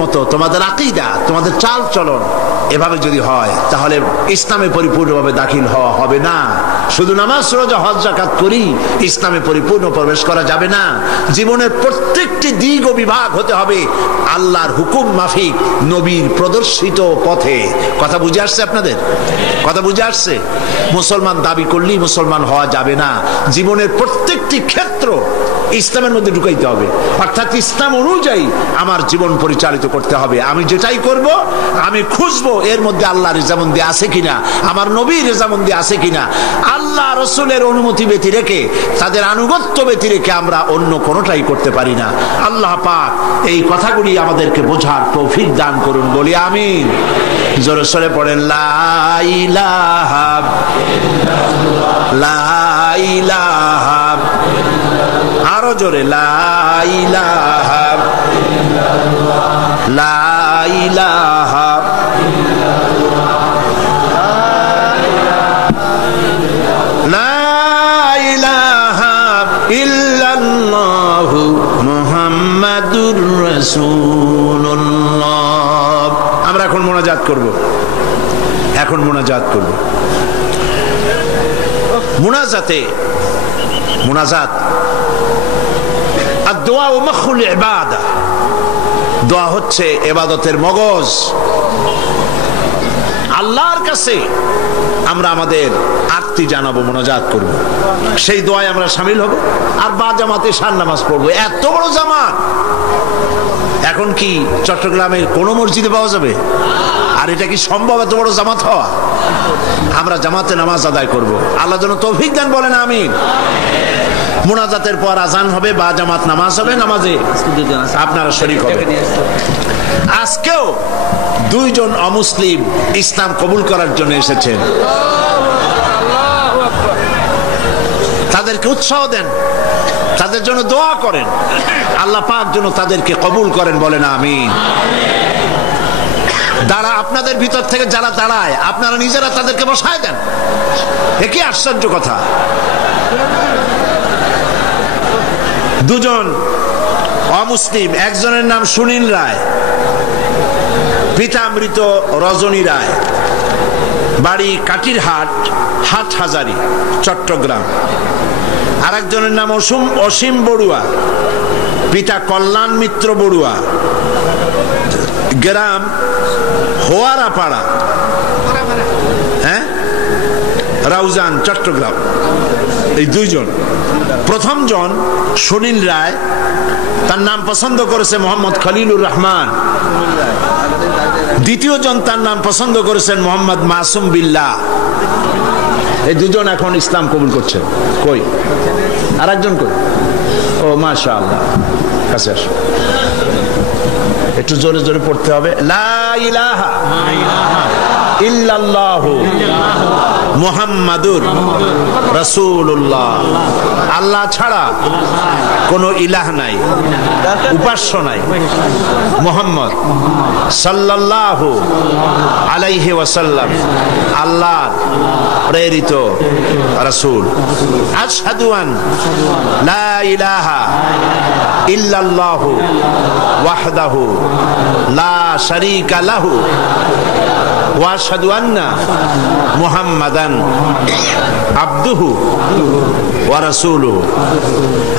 মতো তোমাদের আকীদা, তোমাদের চাল চলন এভাবে যদি হয়, তাহলে ইসলামে পরিপূর্ণভাবে দাখিল হওয়া হবে না। শুধু নামাজ, রোজা, হজ, যাকাত করি ইসলামে পরিপূর্ণ প্রবেশ করা যাবে না। জীবনের প্রত্যেকটি দিক ও বিভাগ হতে হবে আল্লাহর হুকুম মাফিক, নবীর প্রদর্শিত পথে। কথা বুঝে আসছে আপনাদের? কথা বুঝে আসছে? মুসলমান দাবি করলেই মুসলমান হওয়া যাবে না। জীবনের প্রত্যেকটি ক্ষেত্র ইসলামের মধ্যে ঢুকাইতে হবে, অর্থাৎ ইসলাম অনুযায়ী আমার জীবন পরিচালিত করতে হবে। আমি যেটাই করব আমি খুঁজবো এর মধ্যে আল্লাহ রেজামন্দি আছে কিনা, আমার নবীর রেজামন্দি আছে কিনা। আল্লাহ রসুলের অনুমতি ব্যতি রেখে, তাদের আনুগত্য ব্যতি রেখে আমরা অন্য কোনোটাই করতে পারি না। আল্লাহ পাক এই কথাগুলি আমাদেরকে বোঝার তৌফিক দান করুন, বলি আমিন। জোরে সরে পড়েন লা ইলাহা লা ইলাহা, আরো জোরে লা ইলাহা লা ইলাহা লা ইলাহা ইল্লাল্লাহু মুহাম্মাদুর রাসূলুল্লাহ। আমরা এখন মোনাজাত করব, মোনাজাত দোয়া ও মখুল ইবাদা। দোয়া হচ্ছে ইবাদতের মগজ। আল্লাহর কাছে আমরা আমাদের আরতি জানাবো, মোনাজাত করব, সেই দোয়ায় আমরা শামিল হব, আর বা জামাতে শান নামাজ পড়বো। এত বড় জামাত এখন কি চট্টগ্রামে কোন মসজিদে পাওয়া যাবে? আর এটা কি সম্ভব এত বড় জামাত হওয়া? আমরা জামাতে নামাজ আদায় করব। আল্লাহ যেন তৌফিক দেন, বলেন আমিন। মুনাজাতের পর আজান হবে, বা জামাত নামাজ হবে, নামাজে আপনারা শরীক হবেন। আজকেও 2 জন অমুসলিম ইসলাম কবুল করার জন্য এসেছেন। তাদেরকে উৎসাহ দেন, তাদের জন্য দোয়া করেন, আল্লাহ পাক যেন তাদেরকে কবুল করেন, বলেন আমিন। আপনাদের ভিতর থেকে যারা দাঁড়ায়, আপনারা নিজেরা তাদেরকে বসায় দেন। এ কি আশ্চর্য কথা! 2 জন অমুসলিম, একজনের নাম সুনীল রায়, পিতা মৃত রজনী রায়, বাড়ি কাটিরহাট, হাটহাজারী, চট্টগ্রাম। আর একজনের নাম অসীম বড়ুয়া, পিতা কল্যাণ মিত্র বড়ুয়া, গ্রাম হোয়ারাপাড়া, রাউজান, চট্টগ্রাম। এই 2 জন। প্রথম জন সুনীল রায়, তার নাম পছন্দ করেছে মোহাম্মদ খলিলুর রহমান। দ্বিতীয় জন, তার নাম পছন্দ করেছেন মোহাম্মদ মাসুম বিল্লাহ। এই 2 জন এখন ইসলাম কবুল করছেন। কই আর একজন? কই? ও মাশাআল্লাহ, কাছে আসো। একটু জোরে জোরে পড়তে হবে। লা ইলাহা ইল্লাল্লাহু মুহাম্মাদুর রাসূলুল্লাহ। আল্লাহ ছাড়া কোনো ইলাহ নাই, উপাস্য নাই। মুহাম্মদ সাল্লাল্লাহু আলাইহি ওয়াসাল্লাম আল্লাহর প্রেরিত রাসূল। আশহাদু আন লা ইলাহা ইল্লাল্লাহু ওয়াহদাহু লা শারীকা লাহু ওয়া আশহাদু আন্না মুহাম্মাদান আবদুহু ওয়া রাসূলুহু।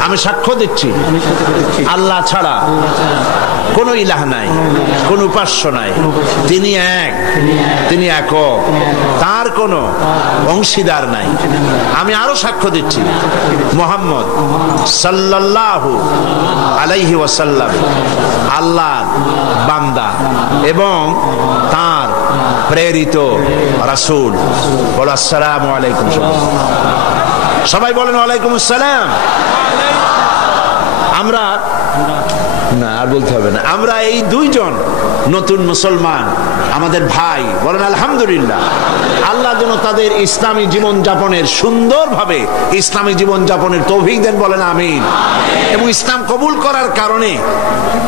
আমি সাক্ষ্য দিচ্ছি আল্লাহ ছাড়া কোন ইলাহ নাই, কোন উপাস্য নাই। তিনি এক, তিনি একক, তার কোন অংশীদার নাই। আমি আরো সাক্ষ্য দিচ্ছি মুহাম্মদ সাল্লাল্লাহু আলাইহি ওয়াসাল্লাম আল্লাহর বান্দা এবং তার প্রেরিত রাসূল। বলো আসসালামু আলাইকুম। সবাই বলেন ওয়ালাইকুম আসসালাম। আমরা না আর বলতে হবে না, আমরা এই দুইজন নতুন মুসলমান আমাদের ভাই, বলেন আলহামদুলিল্লাহ। আল্লাহ যেন তাদের ইসলামী জীবন যাপনের সুন্দরভাবে ইসলামী জীবন যাপনের তৌফিক দেন, বলেন আমিন। এবং ইসলাম কবুল করার কারণে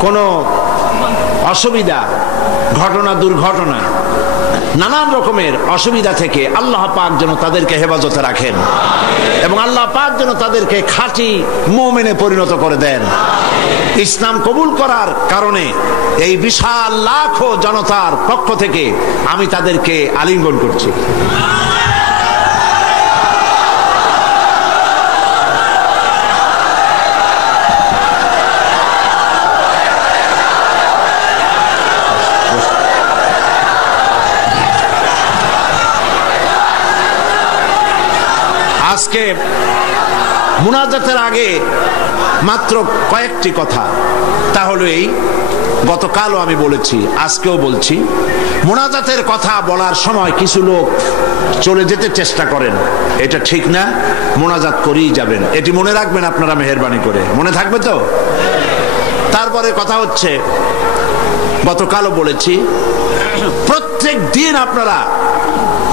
কোনো অসুবিধা, ঘটনা, দুর্ঘটনা, নানান রকমের অসুবিধা থেকে আল্লাহ পাক যেন তাদেরকে হেফাজতে রাখেন এবং আল্লাহ পাক যেন তাদেরকে খাঁটি মুমিনে পরিণত করে দেন। ইসলাম কবুল করার কারণে এই বিশাল লাখো জনতার পক্ষ থেকে আমি তাদেরকে আলিঙ্গন করছি। আজকে মুনাজাতের আগে মাত্র কয়েকটি কথা, তা হলো এই, গতকালও আমি বলেছি, আজকেও বলছি, মুনাজাতের কথা বলার সময় কিছু লোক চলে যেতে চেষ্টা করেন, এটা ঠিক না, মুনাজাত করেই যাবেন, এটি মনে রাখবেন আপনারা মেহেরবানি করে, মনে থাকবে তো? তারপরে কথা হচ্ছে, গতকালও বলেছি, প্রত্যেক দিন আপনারা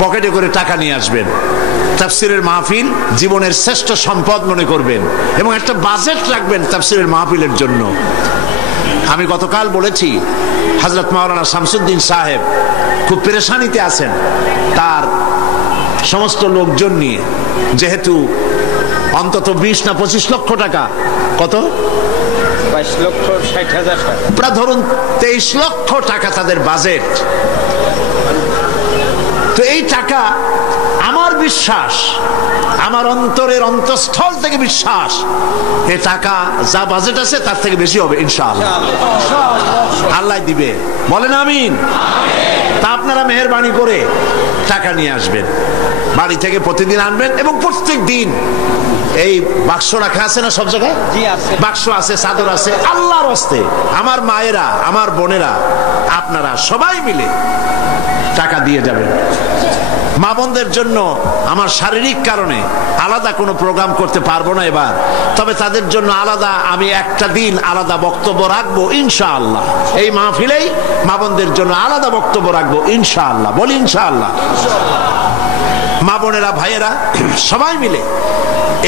পকেটে করে টাকা নিয়ে আসবেন, তাফসিরের মাহফিল জীবনের শ্রেষ্ঠ সম্পদ মনে করবেন এবং একটা বাজেট রাখবেন তাফসিরের মাহফিলের জন্য। আমি গতকাল বলেছি, হযরত মাওলানা শামসুদ্দিন সাহেব খুব পেরেশানিতে আছেন তার সমস্ত লোকজন নিয়ে, যেহেতু অন্তত 20 না 25 লক্ষ টাকা, কত 22,60,000 টাকা, প্রায় ধরুন 23 লক্ষ টাকা তাদের বাজেট। তো এই টাকা, আমার বিশ্বাস, আমার অন্তরের অন্তঃস্থল থেকে বিশ্বাস, এই টাকা যা বাজেট আছে তার থেকে বেশি হবে ইনশাআল্লাহ, আল্লাহ দিবে, বলেন আমিন। তা আপনারা মেহেরবানি করে টাকা নিয়ে আসবেন, বাড়ি থেকে প্রতিদিন আনবেন এবং প্রত্যেক দিন এই বাক্স রাখা আছে না সব জায়গায়? বাক্স আছে, চাদর আছে, আল্লাহর হস্তে আমার মায়েরা, আমার বোনেরা, আপনারা সবাই মিলে টাকা দিয়ে যাবেন। মা বোনদের জন্য আমার শারীরিক কারণে আলাদা কোনো প্রোগ্রাম করতে পারবো না এবার, তবে তাদের জন্য আলাদা আমি একটা দিন আলাদা বক্তব্য রাখবো ইনশাআল্লাহ। এই মাহফিলেই মা বোনদের জন্য আলাদা বক্তব্য রাখবো ইনশাআল্লাহ, বলি ইনশাআল্লাহ। মা বোনেরা, ভাইয়েরা, সবাই মিলে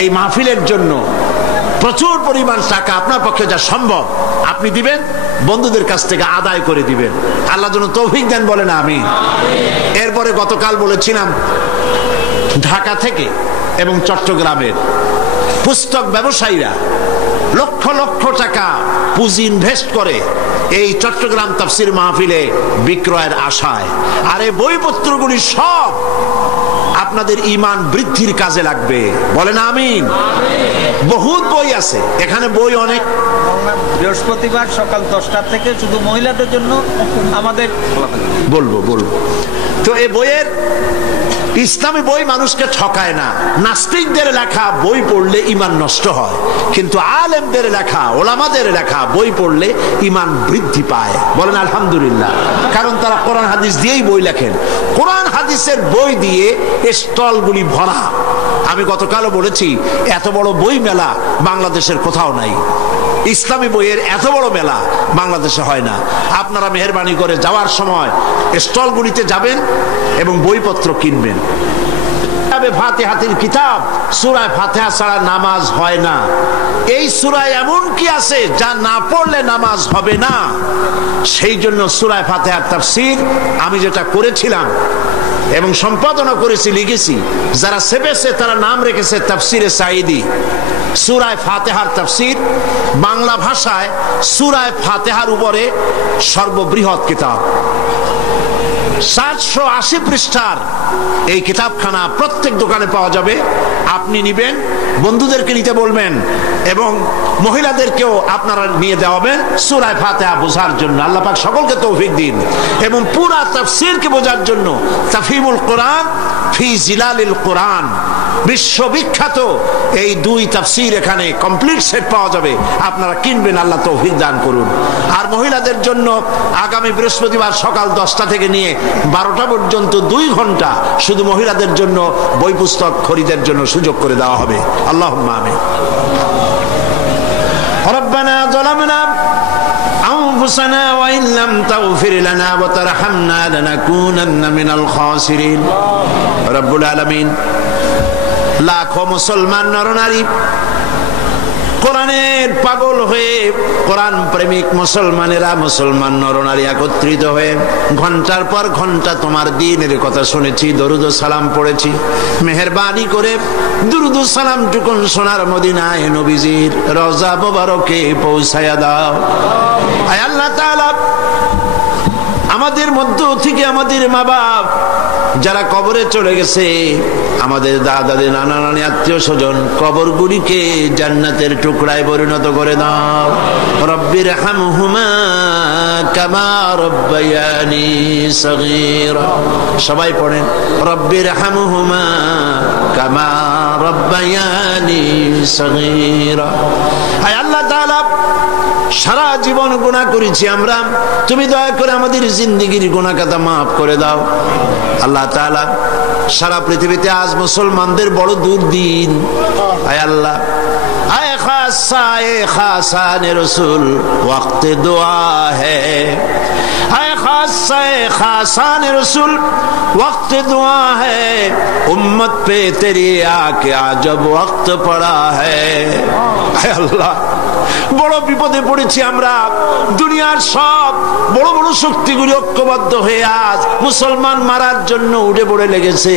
এই মাহফিলের জন্য প্রচুর পরিমাণ টাকা আপনার পক্ষে যা সম্ভব আপনি দিবেন, বন্ধুদের কাছ থেকে আদায় করে দিবেন, আল্লাহ যেন তৌফিক দেন, বলেন আমিন। এরপরে গতকাল বলেছিলাম, ঢাকা থেকে এবং চট্টগ্রামের পুস্তক ব্যবসায়ীরা লক্ষ লক্ষ টাকা পুঁজি ইনভেস্ট করে এই চট্টগ্রাম তাফসীর মাহফিলে বিক্রয়ের আশায়, আর এই বইপত্রগুলি সব আপনাদের ঈমান বৃদ্ধির কাজে লাগবে, বলেন আমিন। বহুত বই আছে এখানে, বই অনেক। বৃহস্পতিবার সকাল 10টা থেকে শুধু মহিলাদের জন্য আমাদের বলবো। তো এই বইয়ের, ইসলামী বই মানুষকে ঠকায় না, নাস্তিকদের লেখা বই পড়লে ঈমান নষ্ট হয়, কিন্তু আলেমদের লেখা, ওলামাদের লেখা বই পড়লে ঈমান বৃদ্ধি পায়, বলেন আলহামদুলিল্লাহ। কারণ তারা কোরআন হাদিস দিয়েই বই লেখেন, কোরআন হাদিসের বই দিয়ে স্টলগুলি ভরা। আমি গতকালও বলেছি, এত বড় বই মেলা বাংলাদেশের কোথাও নাই, ইসলামী বইয়ের এত বড় মেলা বাংলাদেশে হয় না। আপনারা মেহেরবানি করে যাওয়ার সময় স্টলগুলিতে যাবেন এবং বইপত্র কিনবেন। ফাতিহাতুল কিতাব, সূরা ফাতিহা ছাড়া নামাজ হয় না। এই সূরায় এমন কি আছে যা না পড়লে নামাজ হবে না? সেই জন্য সূরা ফাতিহার তাফসীর আমি যেটা করেছিলাম এবং সম্পাদনা করেছি, লিখেছি, যারা সেপেছে তারা নাম রেখেছে তাফসীরে সাঈদী। সূরা ফাতিহার তাফসীর বাংলা ভাষায় সূরা ফাতিহার উপরে সর্ববৃহৎ কিতাব, 780 পৃষ্ঠার এই কিতাবখানা প্রত্যেক দোকানে পাওয়া যাবে। আপনি নিবেন, বন্ধুদেরকে নিতে বলবেন এবং মহিলাদেরকেও আপনারা নিয়ে যাওয়াবেন সূরা ফাতিহা বোঝার জন্য। আল্লাহ পাক সকলকে তৌফিক দিন এবং পুরা তাফসীরকে বোঝার জন্য তাফহিমুল কোরআন ফি জিলালিল কোরআন, বিশ্ববিখ্যাত এই 2 তাফসীর এখানে কমপ্লিট সেট পাওয়া যাবে, আপনারা কিনবেন, আল্লাহ তৌফিক দান করুন। আর মহিলাদের জন্য আগামী বৃহস্পতিবার সকাল 10টা থেকে নিয়ে 12টা পর্যন্ত 2 ঘন্টা শুধু মহিলাদের জন্য বই পুস্তক খরিদের জন্য সুযোগ করে দেওয়া হবে। আল্লাহুম্মা আমিন। রব্বানা যালামনা আনফুসানা ওয়া ইন লাম তাগফির লানা ওয়া তারহামনা লানাকুনান্না মিনাল খাসিরিন। রব্বুল আলামিন লাখো মুসলমান নরনারী কোরআনের পাগল হয়ে, কোরআন প্রেমিক মুসলমানেরা, মুসলমান নরনারী একত্রিত হয়ে ঘন্টার পর ঘন্টা তোমার দ্বীনের কথা শুনেছি, দরুদ ও সালাম পড়েছি। মেহেরবানি করে দরুদ ও সালাম টুকুন সোনার মদিনায় নবীজির রওজা মোবারকে পৌঁছায়া দাও। আয় আল্লাহ তাআলা, আমাদের মধ্য থেকে আমাদের মা বাপ যারা কবরে চলে গেছে, আমাদের দাদা দাদি নানা নানি আত্মীয় স্বজন, কবরগুলিকে জান্নাতের টুকরায় পরিণত করে দাও। রব্বির হামহুমা কামা রব্বায়ানি সগীরা। সবাই পড়েন, রব্বির হামহুমা কামা রব্বায়ানি সগীরা। আয় আল্লাহ তাআলা, সারা জীবন গুনাহ করেছি আমরা, তুমি দয়া করে আমাদের জিন্দেগির গুনাহ খাতা মাফ করে দাও। আল্লাহ তাআলা, সারা পৃথিবীতে আজ মুসলমানদের বড় দুর্দিন। আয় আল্লাহ, আয় খাসা এ খাসানে রসুল ওয়াক্তে দোয়া হ্যায়, আয় খাসা এ খাসানে রসুল ওয়াক্তে দোয়া হ্যায়, উম্মত পে তেরি আকে আজব ওয়াক্ত পড়া হ্যায়। আয় আল্লাহ, বড় বিপদে পড়েছি আমরা। দুনিয়ার সব বড় বড় শক্তিগুলি ঐক্যবদ্ধ হয়ে আজ মুসলমান মারার জন্য উঠে পড়ে লেগেছে।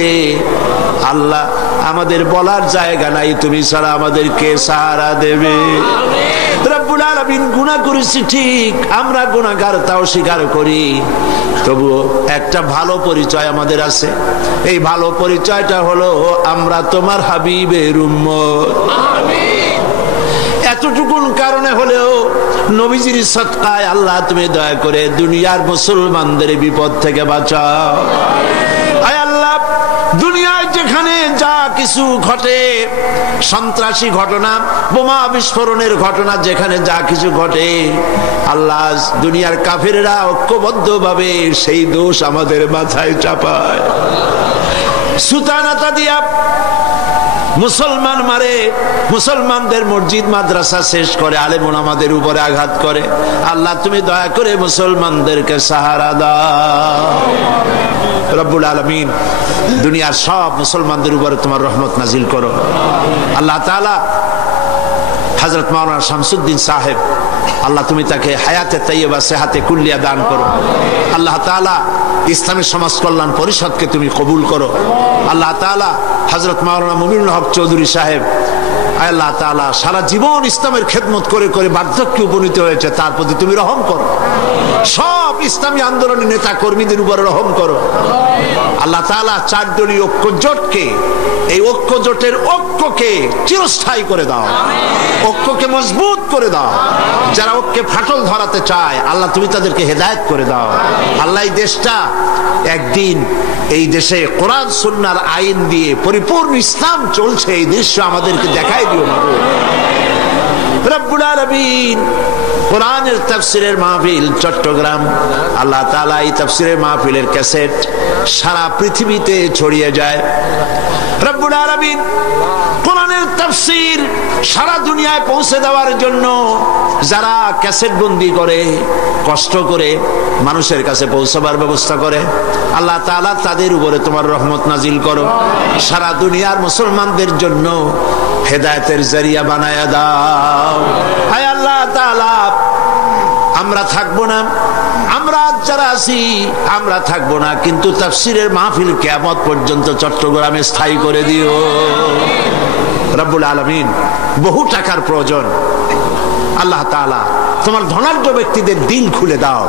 আল্লাহ, আমাদের বলার জায়গা নাই, তুমি ছাড়া আমাদেরকে সাহারা দেবে। রব্বুল আলামিন, গুনাহ করেছি ঠিক, আমরা গুনাহগার তাও স্বীকার করি, তবুও একটা ভালো পরিচয় আমাদের আছে। এই ভালো পরিচয়টা হলো আমরা তোমার হাবিবের উম্মত। এতটুকুন কারণে হলেও নবীজির সদকায় আল্লাহ তুমি দয়া করে দুনিয়ার মুসলমানদের বিপদ থেকে বাঁচাও। আয় আল্লাহ, দুনিয়ায় যেখানে যা কিছু ঘটে, সন্ত্রাসী ঘটনা, বোমা বিস্ফোরণের ঘটনা, যেখানে যা কিছু ঘটে, আল্লাহ দুনিয়ার কাফেররা ঐক্যবদ্ধভাবে সেই দোষ আমাদের মাথায় চাপায়। সুতানাতা দিয়া মুসলমান মারে, মুসলমানদের মসজিদ মাদ্রাসা শেষ করে, আলেম ওলামাদের উপরে আঘাত করে। আল্লাহ তুমি দয়া করে মুসলমানদেরকে সাহারা দাও। রব্বুল আলামিন, দুনিয়ার সব মুসলমানদের উপরে তোমার রহমত নাজিল করো। আল্লাহ তাআলা হযরত মাওলানা শামসুদ্দিন সাহেব, আল্লাহ তুমি তাকে হায়াতে তাইয়্যিবা সেহাতে কুল্লিয়া দান করো। আল্লাহ তাআলা ইসলামী সমাজ কল্যাণ পরিষদকে তুমি কবুল করো। আল্লাহ তাআলা হযরত মাওলানা মুমিনুল হক চৌধুরী সাহেব, আল্লাহ তাআলা সারা জীবন ইসলামের খেদমত করে করে বার্ধক্যে উপনীত হয়েছে, তার প্রতি তুমি রহম করো। সব ইসলামী আন্দোলনের নেতা কর্মীদের উপরে রহম করো। আল্লাহ তাআলা চার দলীয় ঐক্য জোটকে, এই ঐক্য জোটের ঐক্যকে চিরস্থায়ী করে দাও, ঐক্যকে মজবুত করে দাও। যারা ঐক্যে ফাটল ধরাতে চায়, আল্লাহ তুমি তাদেরকে হেদায়েত করে দাও। আল্লাহ, এই দেশটা একদিন, এই দেশে কোরআন সুন্নাহর আইন দিয়ে পরিপূর্ণ ইসলাম চলছে, এই দৃশ্য আমাদেরকে দেখাই দিও মাবুদ। রব্বুল আলামিন, কোরআনের তাফসীরের মাহফিল চট্টগ্রাম, আল্লাহ তাআলা এই তাফসীরের মাহফিলের ক্যাসেট সারা পৃথিবীতে ছড়িয়ে যায়। রব্বুল আলামিন, কোরআনের তাফসীর সারা দুনিয়ায় পৌঁছে দেওয়ার জন্য যারা ক্যাসেট বন্দি করে, কষ্ট করে মানুষের কাছে পৌঁছাবার ব্যবস্থা করে, আল্লাহ তাআলা তাদের উপরে তোমার রহমত নাজিল করো। সারা দুনিয়ার মুসলমানদের জন্য হেদায়েতের জরিয়া বানায়া দাও। হায় আল্লাহ তাআলা, আমরা থাকবো না, আমরা যারা আছি আমরা থাকবো না, কিন্তু তাফসীরের মাহফিল কিয়ামত পর্যন্ত চট্টগ্রামে স্থায়ী করে দিও। রব্বুল আলামিন, বহু টাকার প্রয়োজন, আল্লাহ তাআলা তোমার ধনাঢ্য ব্যক্তিদের দিল খুলে দাও।